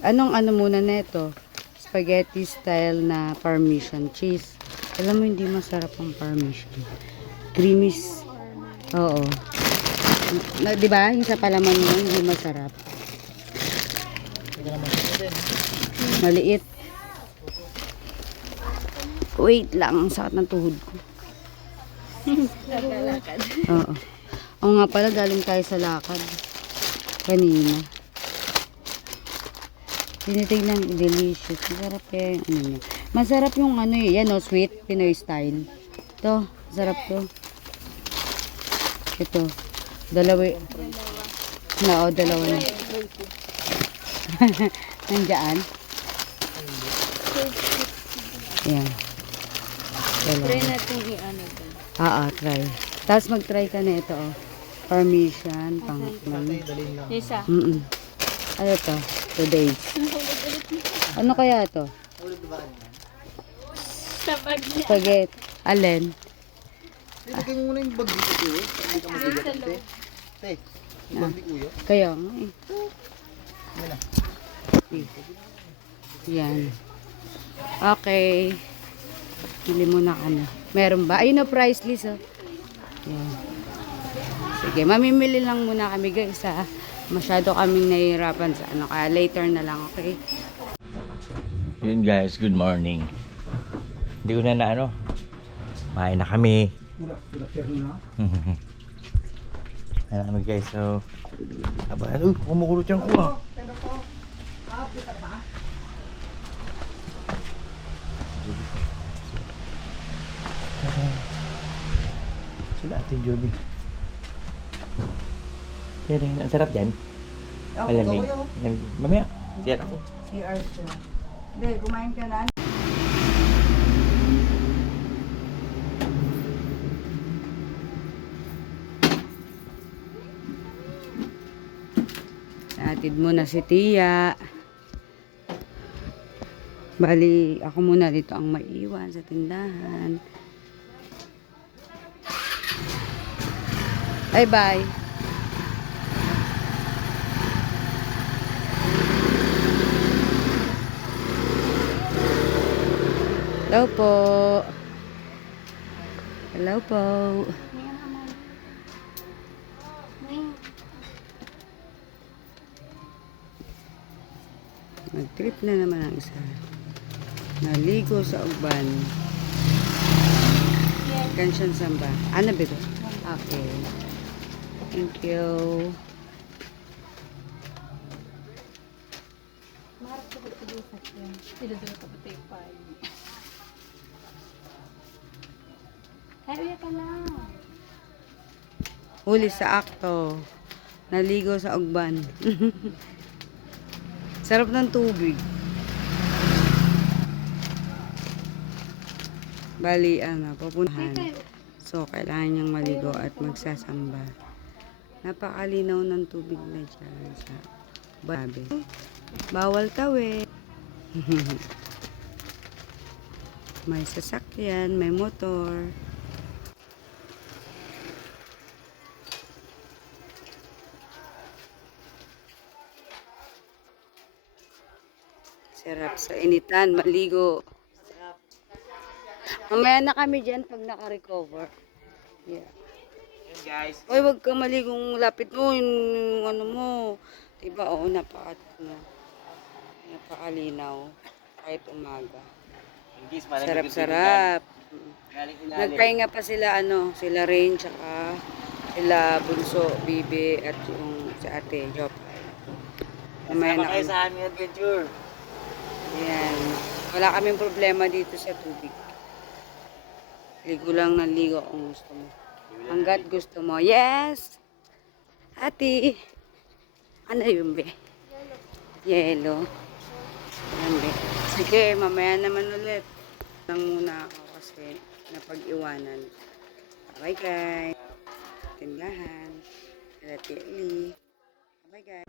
Anong muna neto? Spaghetti style na Parmesan cheese. Alam mo hindi masarap ang Parmesan. Creamy. Oo. Di ba? Yung sa palaman mo hindi masarap. Maliit. Wait lang, ang sakit ng tuhod ko. Oo. Oo nga pala, galing tayo sa lakad. Kanina. Tinitignan, delicious. Masarap kaya yung niya. Masarap yung yan sweet, Pinoy style. Ito, masarap to. Ito. Dalawa na. Nandiyan. Ayan. Try natin try. Tapos mag-try ka na ito, Parmesan, pangakman. Isa. Ano to? 2 days. Ano kaya to? Spaghetti. Alin? Ilagay mo muna yung bag dito, Kuya. Hindi ka mabigat. Te, yung bag ni Kuya. Kaya nga eh. Yan. Okay. Bili muna kami. Meron ba? Ayun na price list oh. Yan. Sige, mamimili lang muna kami guys ha. Masyado kaming nahihirapan sa ano. Kaya later na lang, okay? Yun guys, good morning. Hindi ko na ano. Main na kami. Ayan kami guys, so kumukulot yung kuha. Sila Ate Joby. Pero ang sarap dyan. Malamig. Mamaya. Diyan ako. Hindi, kumain ka na. Atid mo na si Tia. Bali, ako muna dito ang maiwan sa tindahan. Bye-bye. Hello po. Hello po. Nag-trip na naman ang isa. Naligo sa ugban. Kansyan samba. Ano ba ito? Okay. Thank you. Huli sa akto. Naligo sa ugban. Sarap ng tubig. Bali, papuntahan. So, kailangan niyang maligo at magsasamba. Napakalinaw ng tubig na dyan sa babi. Bawal tawid. May sasakyan, may motor. Sarap sa initan, maligo. Mamaya na kami dyan pag naka-recover. Yeah. Yun guys. Uy, wag kang maligong lapit mo, yung ano mo. Diba, oo, napakalinaw. Kahit umaga. Guys, malamig yung Sarap-sarap. tubig. Galing ilalim. Nagpahinga pa sila, sila Rain, tsaka sila Bunso, Bibi, at yung si Ate, Jop. Mamaya Sama na kayo kami. sa aming adventure. Yan. Wala kaming problema dito sa tubig. Ligo lang ng ligo kung gusto mo. Hanggat gusto mo. Yes! Ate! Ano yun, be? Yellow. Yan, be. Sige, mamaya naman ulit. Lang muna ako kasi napag-iwanan. Bye, guys. Tindahan. Ate Eli. Bye, guys.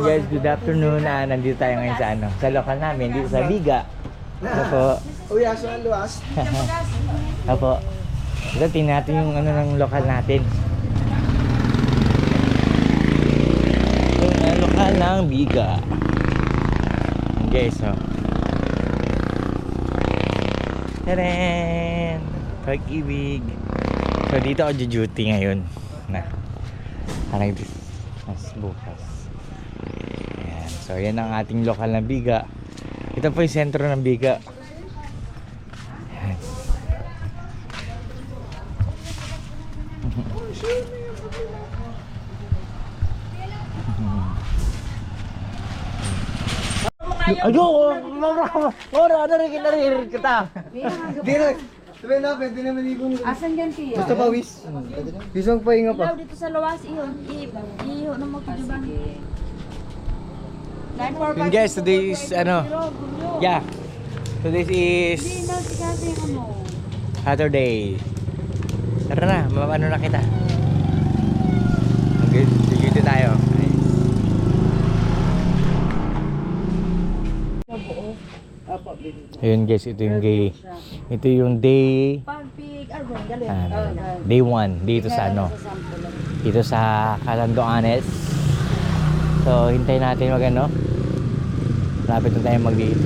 Guys, good afternoon. Nandito tayo ngayon sa sa lokal namin, dito sa Biga. Opo. Uy, aso ang luwas. Opo. Ito, tingnan natin yung ng lokal natin. Yung lokal ng Biga. Guys, Tadaan! Pag-ibig. So, dito ako duty ngayon. Parang mas bukas. Ayan. So, yan ang ating lokal na Biga. Ito po yung sentro ng Biga. Ayan. Ayoko! Narinig kita! Di na. Sabi na, pwede na maligo mo. Asan yan, Tia? Basta pawis. Isang pahinga pa. Dito sa lawas, iyon. Iyon na mo diba? And guys, today is yeah. Today is Saturday. Tara na, mamano na kita. Okay, dito tayo. Ayun guys, ito yung day day 1 dito sa dito sa Catanduanes. So hintayin natin malapit na tayo mag-date.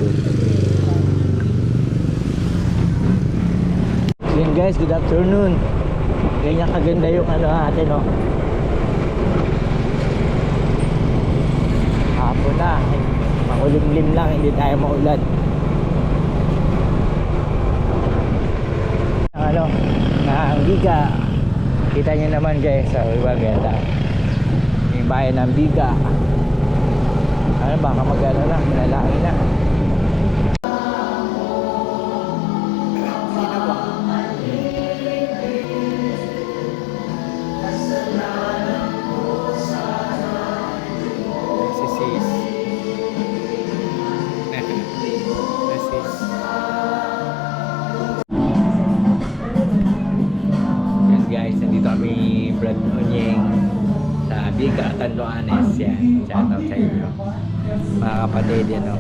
guys, good afternoon. Ganyan kaganda yung ano natin, no? Hapon na. Makulimlim lang, hindi tayo maulan. Ano, na Biga. Kita nyo naman guys, sa iba ganda. Yung bayan ng Biga. Ano, baka mag-ano na, malalaki na. Yes guys, nandito kami Brad Onyeng sa Biga, Tanduanes. Yan, shout out sa inyo mga kapatid, yan o.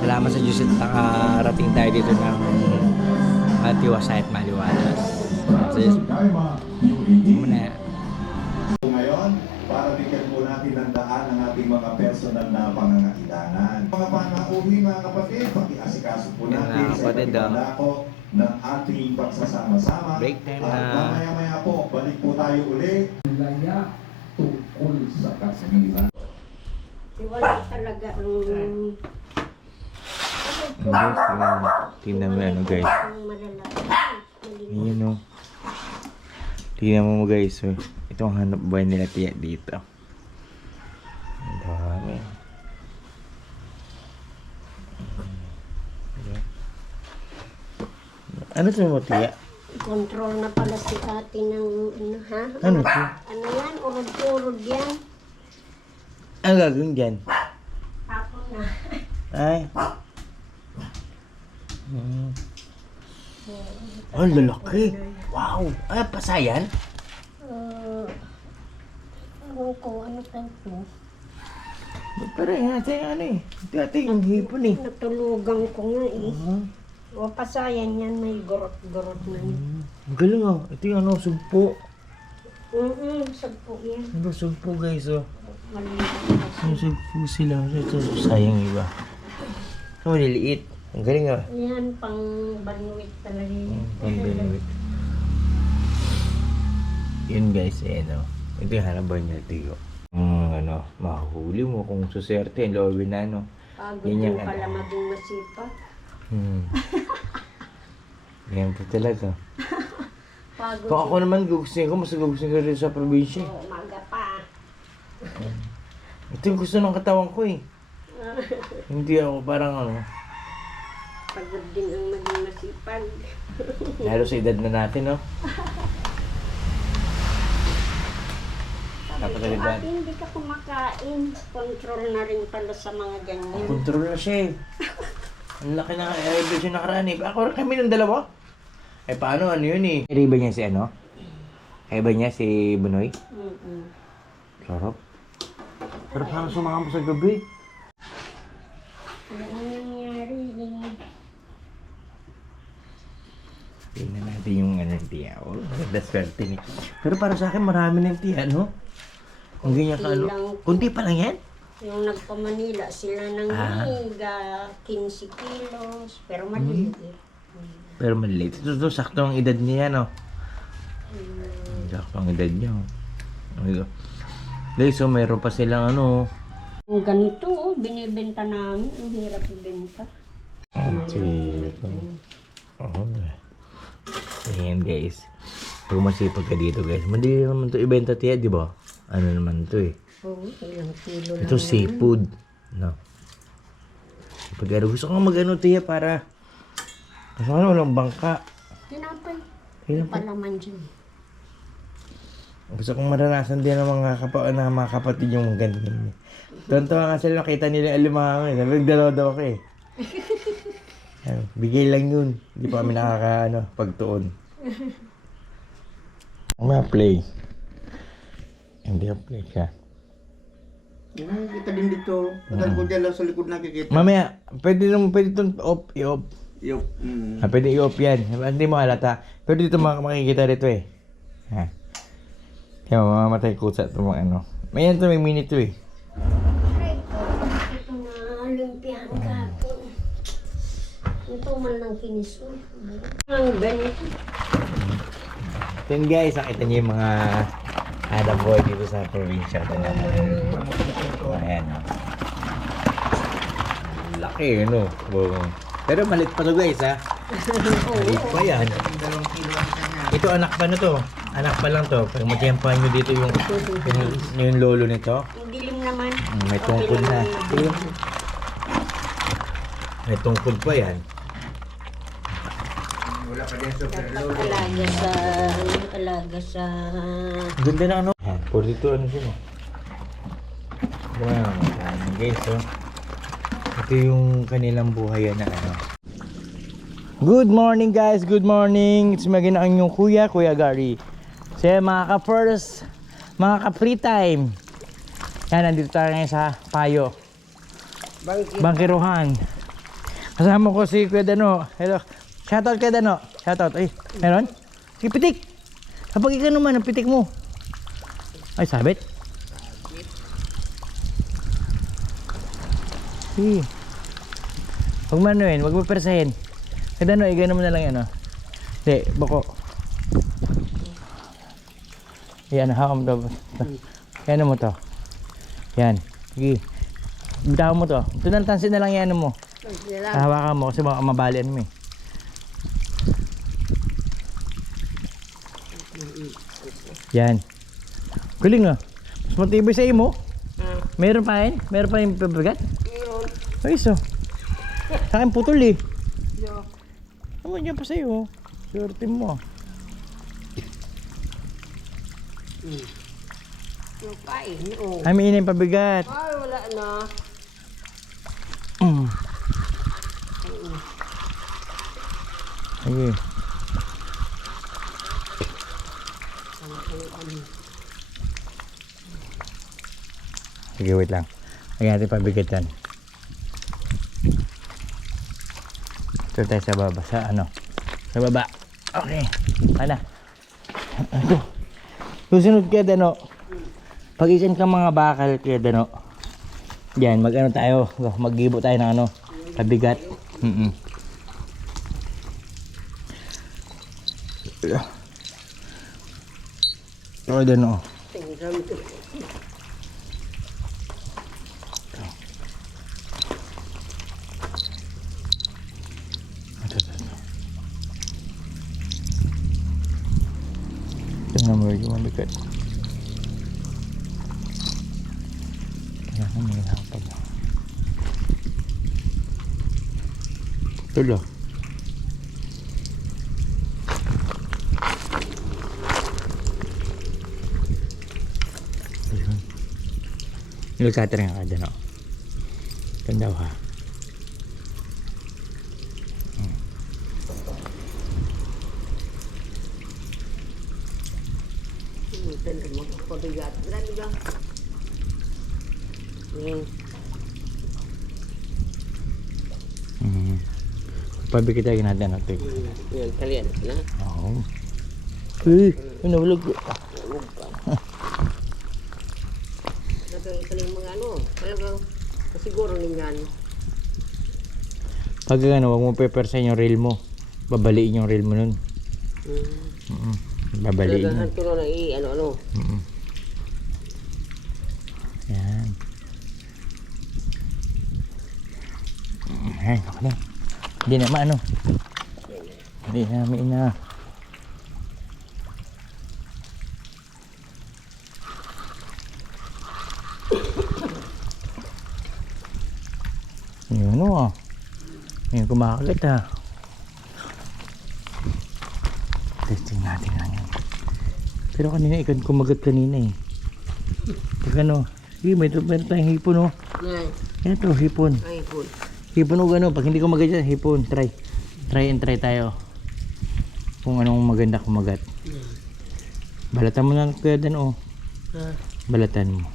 Salamat sa Diyos at nakarating tayo dito ng matiwasay at maliwalas. Sa Diyos muna. Ngayon, para bigyan po natin ng daan ang ating mga personal na pangangailangan. Mga panauhi mga kapatid, pakiasikaso po natin sa ibang dako ng ating pagsasama-sama. Break time At na. mamaya-maya po, balik po tayo uli. Laya tungkol sa kasiliran. Wala talaga ang Tingnan mo ano guys. malalaki. Ayan o. Tingnan mo guys. Oh. Ito ang hanap buhay nila tiya dito. Ang dami. Ano ito mo tiya? Control na pala si ate ng ano ha? Ano ito? Ano yan? Urod-urod yan. Ano gagawin dyan? Tapon na. Ay. Oh, lalaki. Wow. Ay, pasayan? Ewan ko, ano to? Pero yan natin ano eh. Ito yung hipon eh. Natulugan ko nga eh. O pasayan yan, may gorot-gorot na yun. Ang galing oh. Ito yung ano, sugpo. Sagpo yan. Ano, sugpo guys oh. Maliit. Yung sugpo sila. Ito, sayang iba. Ito, maliliit. Ang galing oh. Yan, pang banwit talaga yun. Pang-benefit. Yun guys, eh no. Ito yung hanapay niya, tiyo. Ano, mahuli mo kung suserte, loobin na no. Pagod Ganyan mo ka. pala maging masipag. Yan po talaga. Pagod. Kung ako naman gugustuhin ko, mas gugustuhin ko rin sa probinsya. O, umaga pa. Ito yung gusto ng katawan ko eh. Hindi ako parang ano, Pagod din ang maging masipag. lalo sa edad na natin no. Dapat na rin ba? Ate, hindi ka kumakain. Control na rin pala sa mga ganyan. Control na siya eh. Ang laki na episode yung nakaraan eh. Ako rin kami ng dalawa. Eh paano ano yun eh. Iba niya si ano? Iba niya si Bunoy? Sarap. Sarap sana sumama mo sa gabi. Ano nangyari? Tingnan natin yung ano ng tiya. Oh, ganda swerte ni. Pero para sa akin marami ng tiya no? Kung ganyan ka ano. Kunti pa lang yan? Yung nagpa-Manila, sila ng higa, 15 kilos, pero maliit. Pero maliliit. Ito sakto ang edad niya no? Sakto ang edad niya. Oh. Guys, so meron pa silang ano. Yung ganito, oh, binibenta namin. Ang hirap ibenta. Sige. Oo. Ayan guys. Pag masipag ka dito guys. Madali naman ito ibenta tiya, di ba? Ano naman ito eh. Oo, ilang kilo lang. Ito seafood. No. Pag gusto kang mag-ano tiya para kasi ano walang bangka. Tinapay. Kailan pa? Palaman dyan. Gusto kong maranasan din ng mga kapatid yung ganyan. Tonto nga sila nakita nila alimango eh. Nagdalaw daw ako eh. Ayun, bigay lang yun. Hindi pa kami pagtuon. Ma-play. Hindi play ka. Kita din dito. Tagal ko dyan lang sa likod nakikita. Mamaya, pwede itong off, i-off. Yup. Pwede i-off yan. Hindi mo halata. Pero dito makikita rito eh. Ha. Kaya mamamatay kusa ito mga ano. May yan ito, may minute to eh. Ito na, Ito man ng kinis. Ang ganito. Yun guys, nakita niyo yung mga boy dito sa probinsya. Ayan. Laki, ano? Pero maliit pa to guys, ha? Maliit pa yan. Ito anak pa na to. Anak pa lang to. Pag matiyempohan nyo dito yung lolo nito. Ang dilim naman. May tungkod na. May tungkod pa yan. Alaga sa... Ganda na ano? 42 ano siya. Wow, guys, oh. Ito yung kanilang buhay na ano. Good morning guys, good morning. It's maging ang inyong Kuya Gary. So mga ka-first, mga ka-free time. Yan, nandito tayo ngayon sa Payo. Bangkiruhan. Kasama ko si Kuya Dano. Hello. Shoutout Kuya Dano. Shoutout. Ay, meron? Pitik. Kapag ikaw naman, ang pitik mo. Ay, sabit. Sige. Huwag manuin, huwag mo persahin. Kuya Dano, igano mo na lang yan, oh. Hindi, bako. Yan, hawak mo to. Yan mo to. Yan. Sige. Bitaw mo to. Ito na, tansin na lang yan mo. Hawakan mo kasi baka mabalian mo eh. Yan. Galing ah. Mas matibay sa imo. Meron pa yun? Meron pa yung pabigat? Meron. Ay so. Sa akin putol eh. Naman yan pa sa'yo. Swerte mo. Yung kain, oo. Ay, may ina yung pabigat. Ay, wala na. Sige. Sige, wait lang. Lagyan natin pabigat yan. Ito tayo sa baba. Sa ano? Sa baba. Okay. Ano? Ito. Susunod kaya Dano. Pag ikan ka mga bakal kaya Dano. Yan, mag-ano tayo. Mag-gibo tayo ng ano. Pabigat. Ito Dano. Tingnan mo yung mabigat. Kaya may hapag. Tulo. Nilagkata rin ka dyan, o. Tandaw ha. Pabigat. Grabe ba? Pabigat tayo natin natin. Yan, kalian na. Oo. Eh, nahulog ko. Nagkakaling mga ano. Talagang kasiguro ninyan. Pag ano, huwag mo pepersahin yung reel mo. Babaliin yung reel mo nun. Babaliin yun. Talagang turo na ano-ano. Yan. Ay, ako na. Hindi na maano. Hindi na, may na. Yun o. Ngayon kumakagat ha. Testing natin lang yan. Pero kanina ikan kumagat kanina eh. Pag ano, meron tayong hipon o. Ito, hipon. Ay, good. Hipon o gano, pag hindi kumagat yan, hipon, try. Try and try tayo. Kung anong maganda kumagat. Balatan mo na kaya din o. Balatan mo.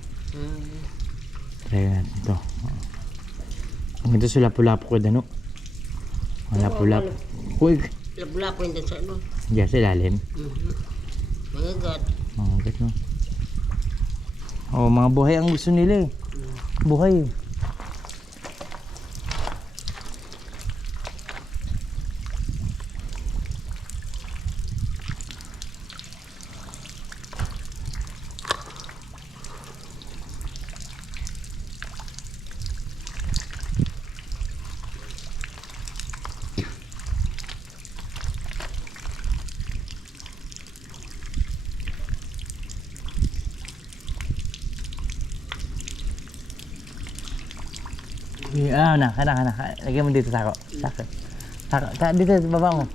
Try natin ito. Ang ito sa lapu-lapu ko dano. Ang lapu-lapu. Uy! Lapu-lapu yun din sa ano. Diyan sa ilalim. Magagat. Magagat no. Oh, mga buhay ang gusto nila eh. Buhay. Kana. Lagyan mo dito sako. Sako. Dito, baba mo.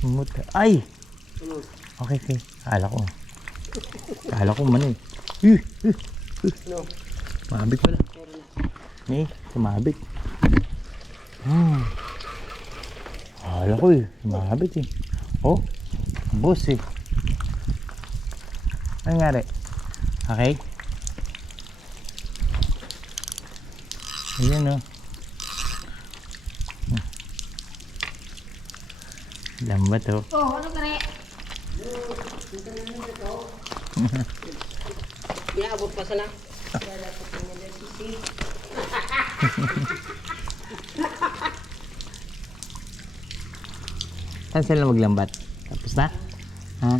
Smooth. Ay! Okay. Kala ko man eh. Mabig pala. Sumabit. Kala ko eh. Sumabit eh. Oh, boss eh. Ano nangyari? Okay. Ayan o. Lambat o. Oh, ano ka na? Inaabot pa sana. Saan sila maglambat? Tapos na? Ha?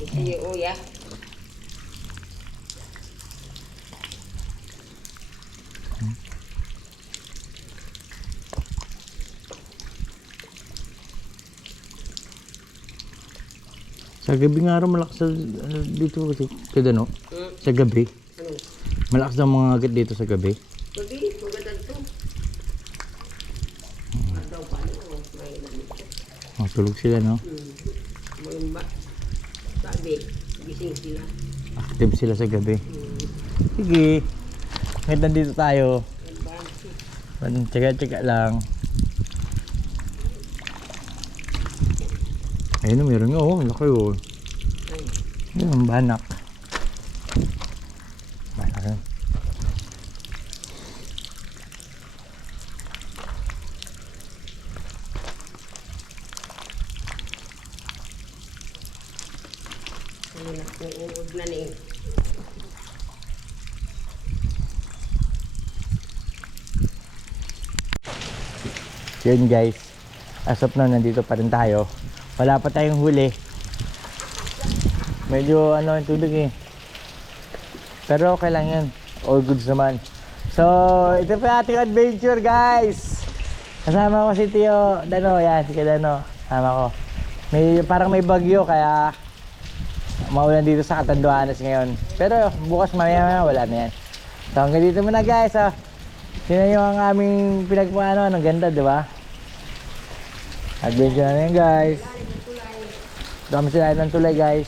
Sige, uya. Sa gabi nga rin malakas dito kasi kada no? Sa gabi. Malakas daw mga agad dito sa gabi. Gabi, magandang to. Daw pa may Oh, tulog sila no? sabi, gising sila. Active sila sa gabi. Sige. Ngayon nandito tayo. Tsaga-tsaga lang. Ayun na, meron nga oh. Laki oh. Ayun ang banak. Banak yun. Uud na ni. Yun guys. As of now, nandito pa rin tayo. Wala pa tayong huli. Medyo ano yung tubig eh. Pero okay lang yan. All goods naman. So, ito pa ating adventure guys. Kasama ko si Tio Dano. Yan, si Dano. Kasama ko. Parang may bagyo kaya maulan dito sa Catanduanes ngayon. Pero bukas mamaya wala na yan. So hanggang dito muna guys. Sino yung ang aming pinagpaano. Ang ganda diba? Adventure na yan guys. Dami sila ng tulay guys.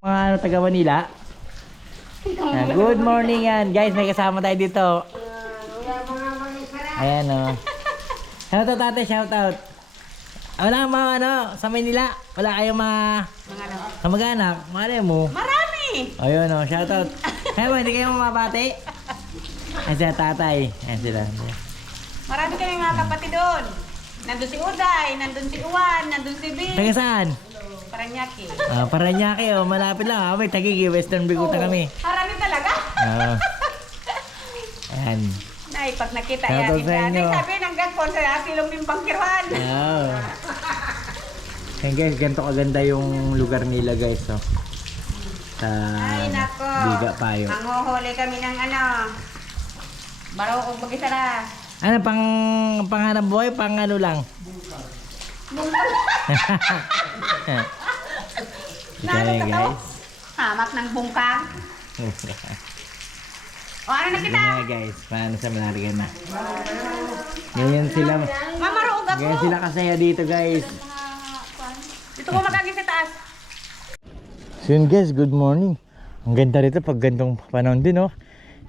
Mga ano, taga Manila. Yan, good morning yan. Guys, may kasama tayo dito. Ayan o. Shoutout tate, shoutout. Wala mga ano, sa Manila. Wala kayong mga kamag-anak. Malay mo. Marami! Ayun o, shoutout. Kaya mo, hindi kayo mamabati? Ayan sila tatay. Ayan sila. Marami kami mga kapatid doon. Nandun si Uday, nandun si Uwan, nandun si Bing. Taga saan? Paranaque. Paranaque o, malapit lang. May Tagigi, Western Biguta kami. Marami talaga. Ayan. Nay, pag nakita Shoutout yan, sa inyo. sabi ng gagpon sa asilong ng bangkirwan. Ayan guys, ganito kaganda yung lugar nila guys. Oh. Sa Ay, nako. Biga Payo. Manghuhuli kami ng ano. Baro kong mag-isara. Ano, panghanap buhay, pang ano lang? Nalo Okay ka to? guys. Hamak ng bungkang. O ano na kita? Ganyan guys, paano sa malarigan na. Ganyan sila. Mamaroog ako. Ganyan sila kasaya dito guys. Dito ko magagin sa taas. So yun guys, good morning. Ang ganda rito pag gantong panahon din oh.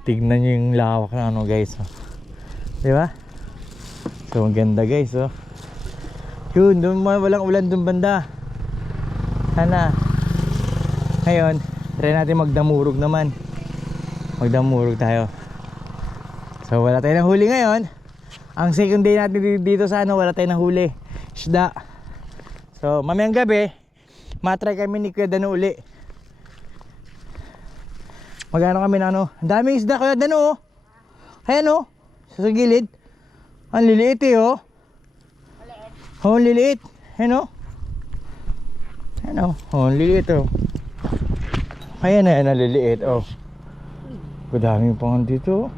Tignan nyo yung lawak na ano guys oh. Diba? So ang ganda guys oh. Yun, walang ulan dun banda. Sana. Ngayon, try natin magdamurog naman. Magdamurog tayo. So wala tayong huli ngayon. Ang second day natin dito sa ano, wala tayong huli. Isda. So mamayang gabi, matry kami ni Kuya Dano uli. Magano kami na ano. Ang daming isda Kuya Dano oh. Ayan oh. Sa gilid. Ang liliit eh oh. Oh, ang liliit. Ayan oh. Ayan oh. Oh, ang liliit oh. Ayan na, naliliit. Oh. Madaming pang dito.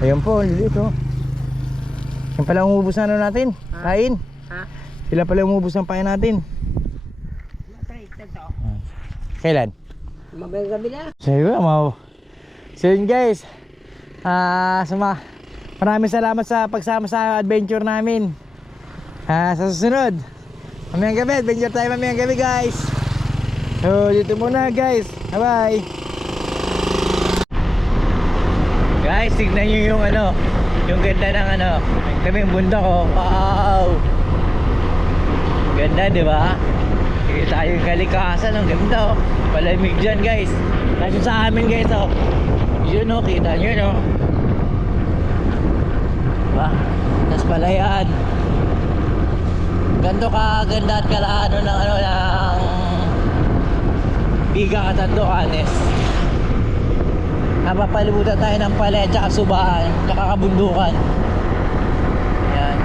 Ayan po, liliit oh. Yan pala umubos na ano natin. Kain. Sila pala umubos ng pain natin. Kailan? Mabayang gabi na. So yun guys. Maraming salamat sa pagsama sa adventure namin. Sa susunod. Mamayang gabi, adventure tayo mamayang gabi guys. So dito muna guys. Bye bye. Guys, tignan nyo yung ano, yung ganda ng ano, kaming bundok oh. Wow. Ganda, di ba? Kita yung kalikasan, ang ganda oh. Palamig dyan guys. Kasi sa amin guys oh. Yun oh, kita nyo no. Diba? Tas palayan. Ganto ka ganda at kalaano ng ano ng Biga Catanduanes. Napapalibutan tayo ng palayan tsaka subaan tsaka kabundukan. Yan.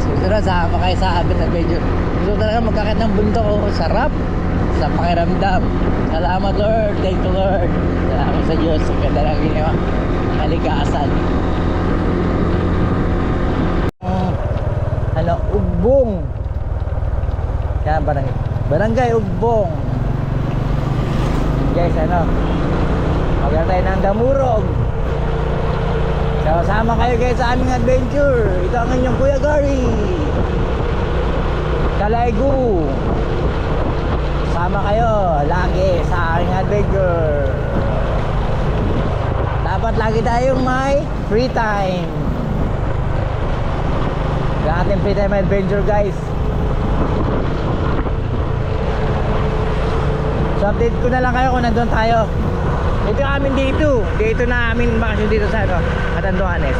Susunod sama kayo sa amin adventure. Gusto talaga magkakit ng bundok oh. Sarap sa pakiramdam. Salamat Lord. Thank you Lord. Salamat sa Diyos. Ang ganda lang ginawa. Kalikasan. Ano, Ugbong. Yan, barangay Ugbong. Guys, ano, maganda tayo ng Damurog. So, sama kayo guys sa aming adventure. Ito ang inyong Kuya Gary. Kalaygu. Sama kayo lagi sa aking adventure. Dapat lagi tayong may free time. Yung ating free time adventure guys. So update ko na lang kayo kung nandun tayo. Ito yung amin dito. Dito na amin bakasyon dito sa ano, Catanduanes.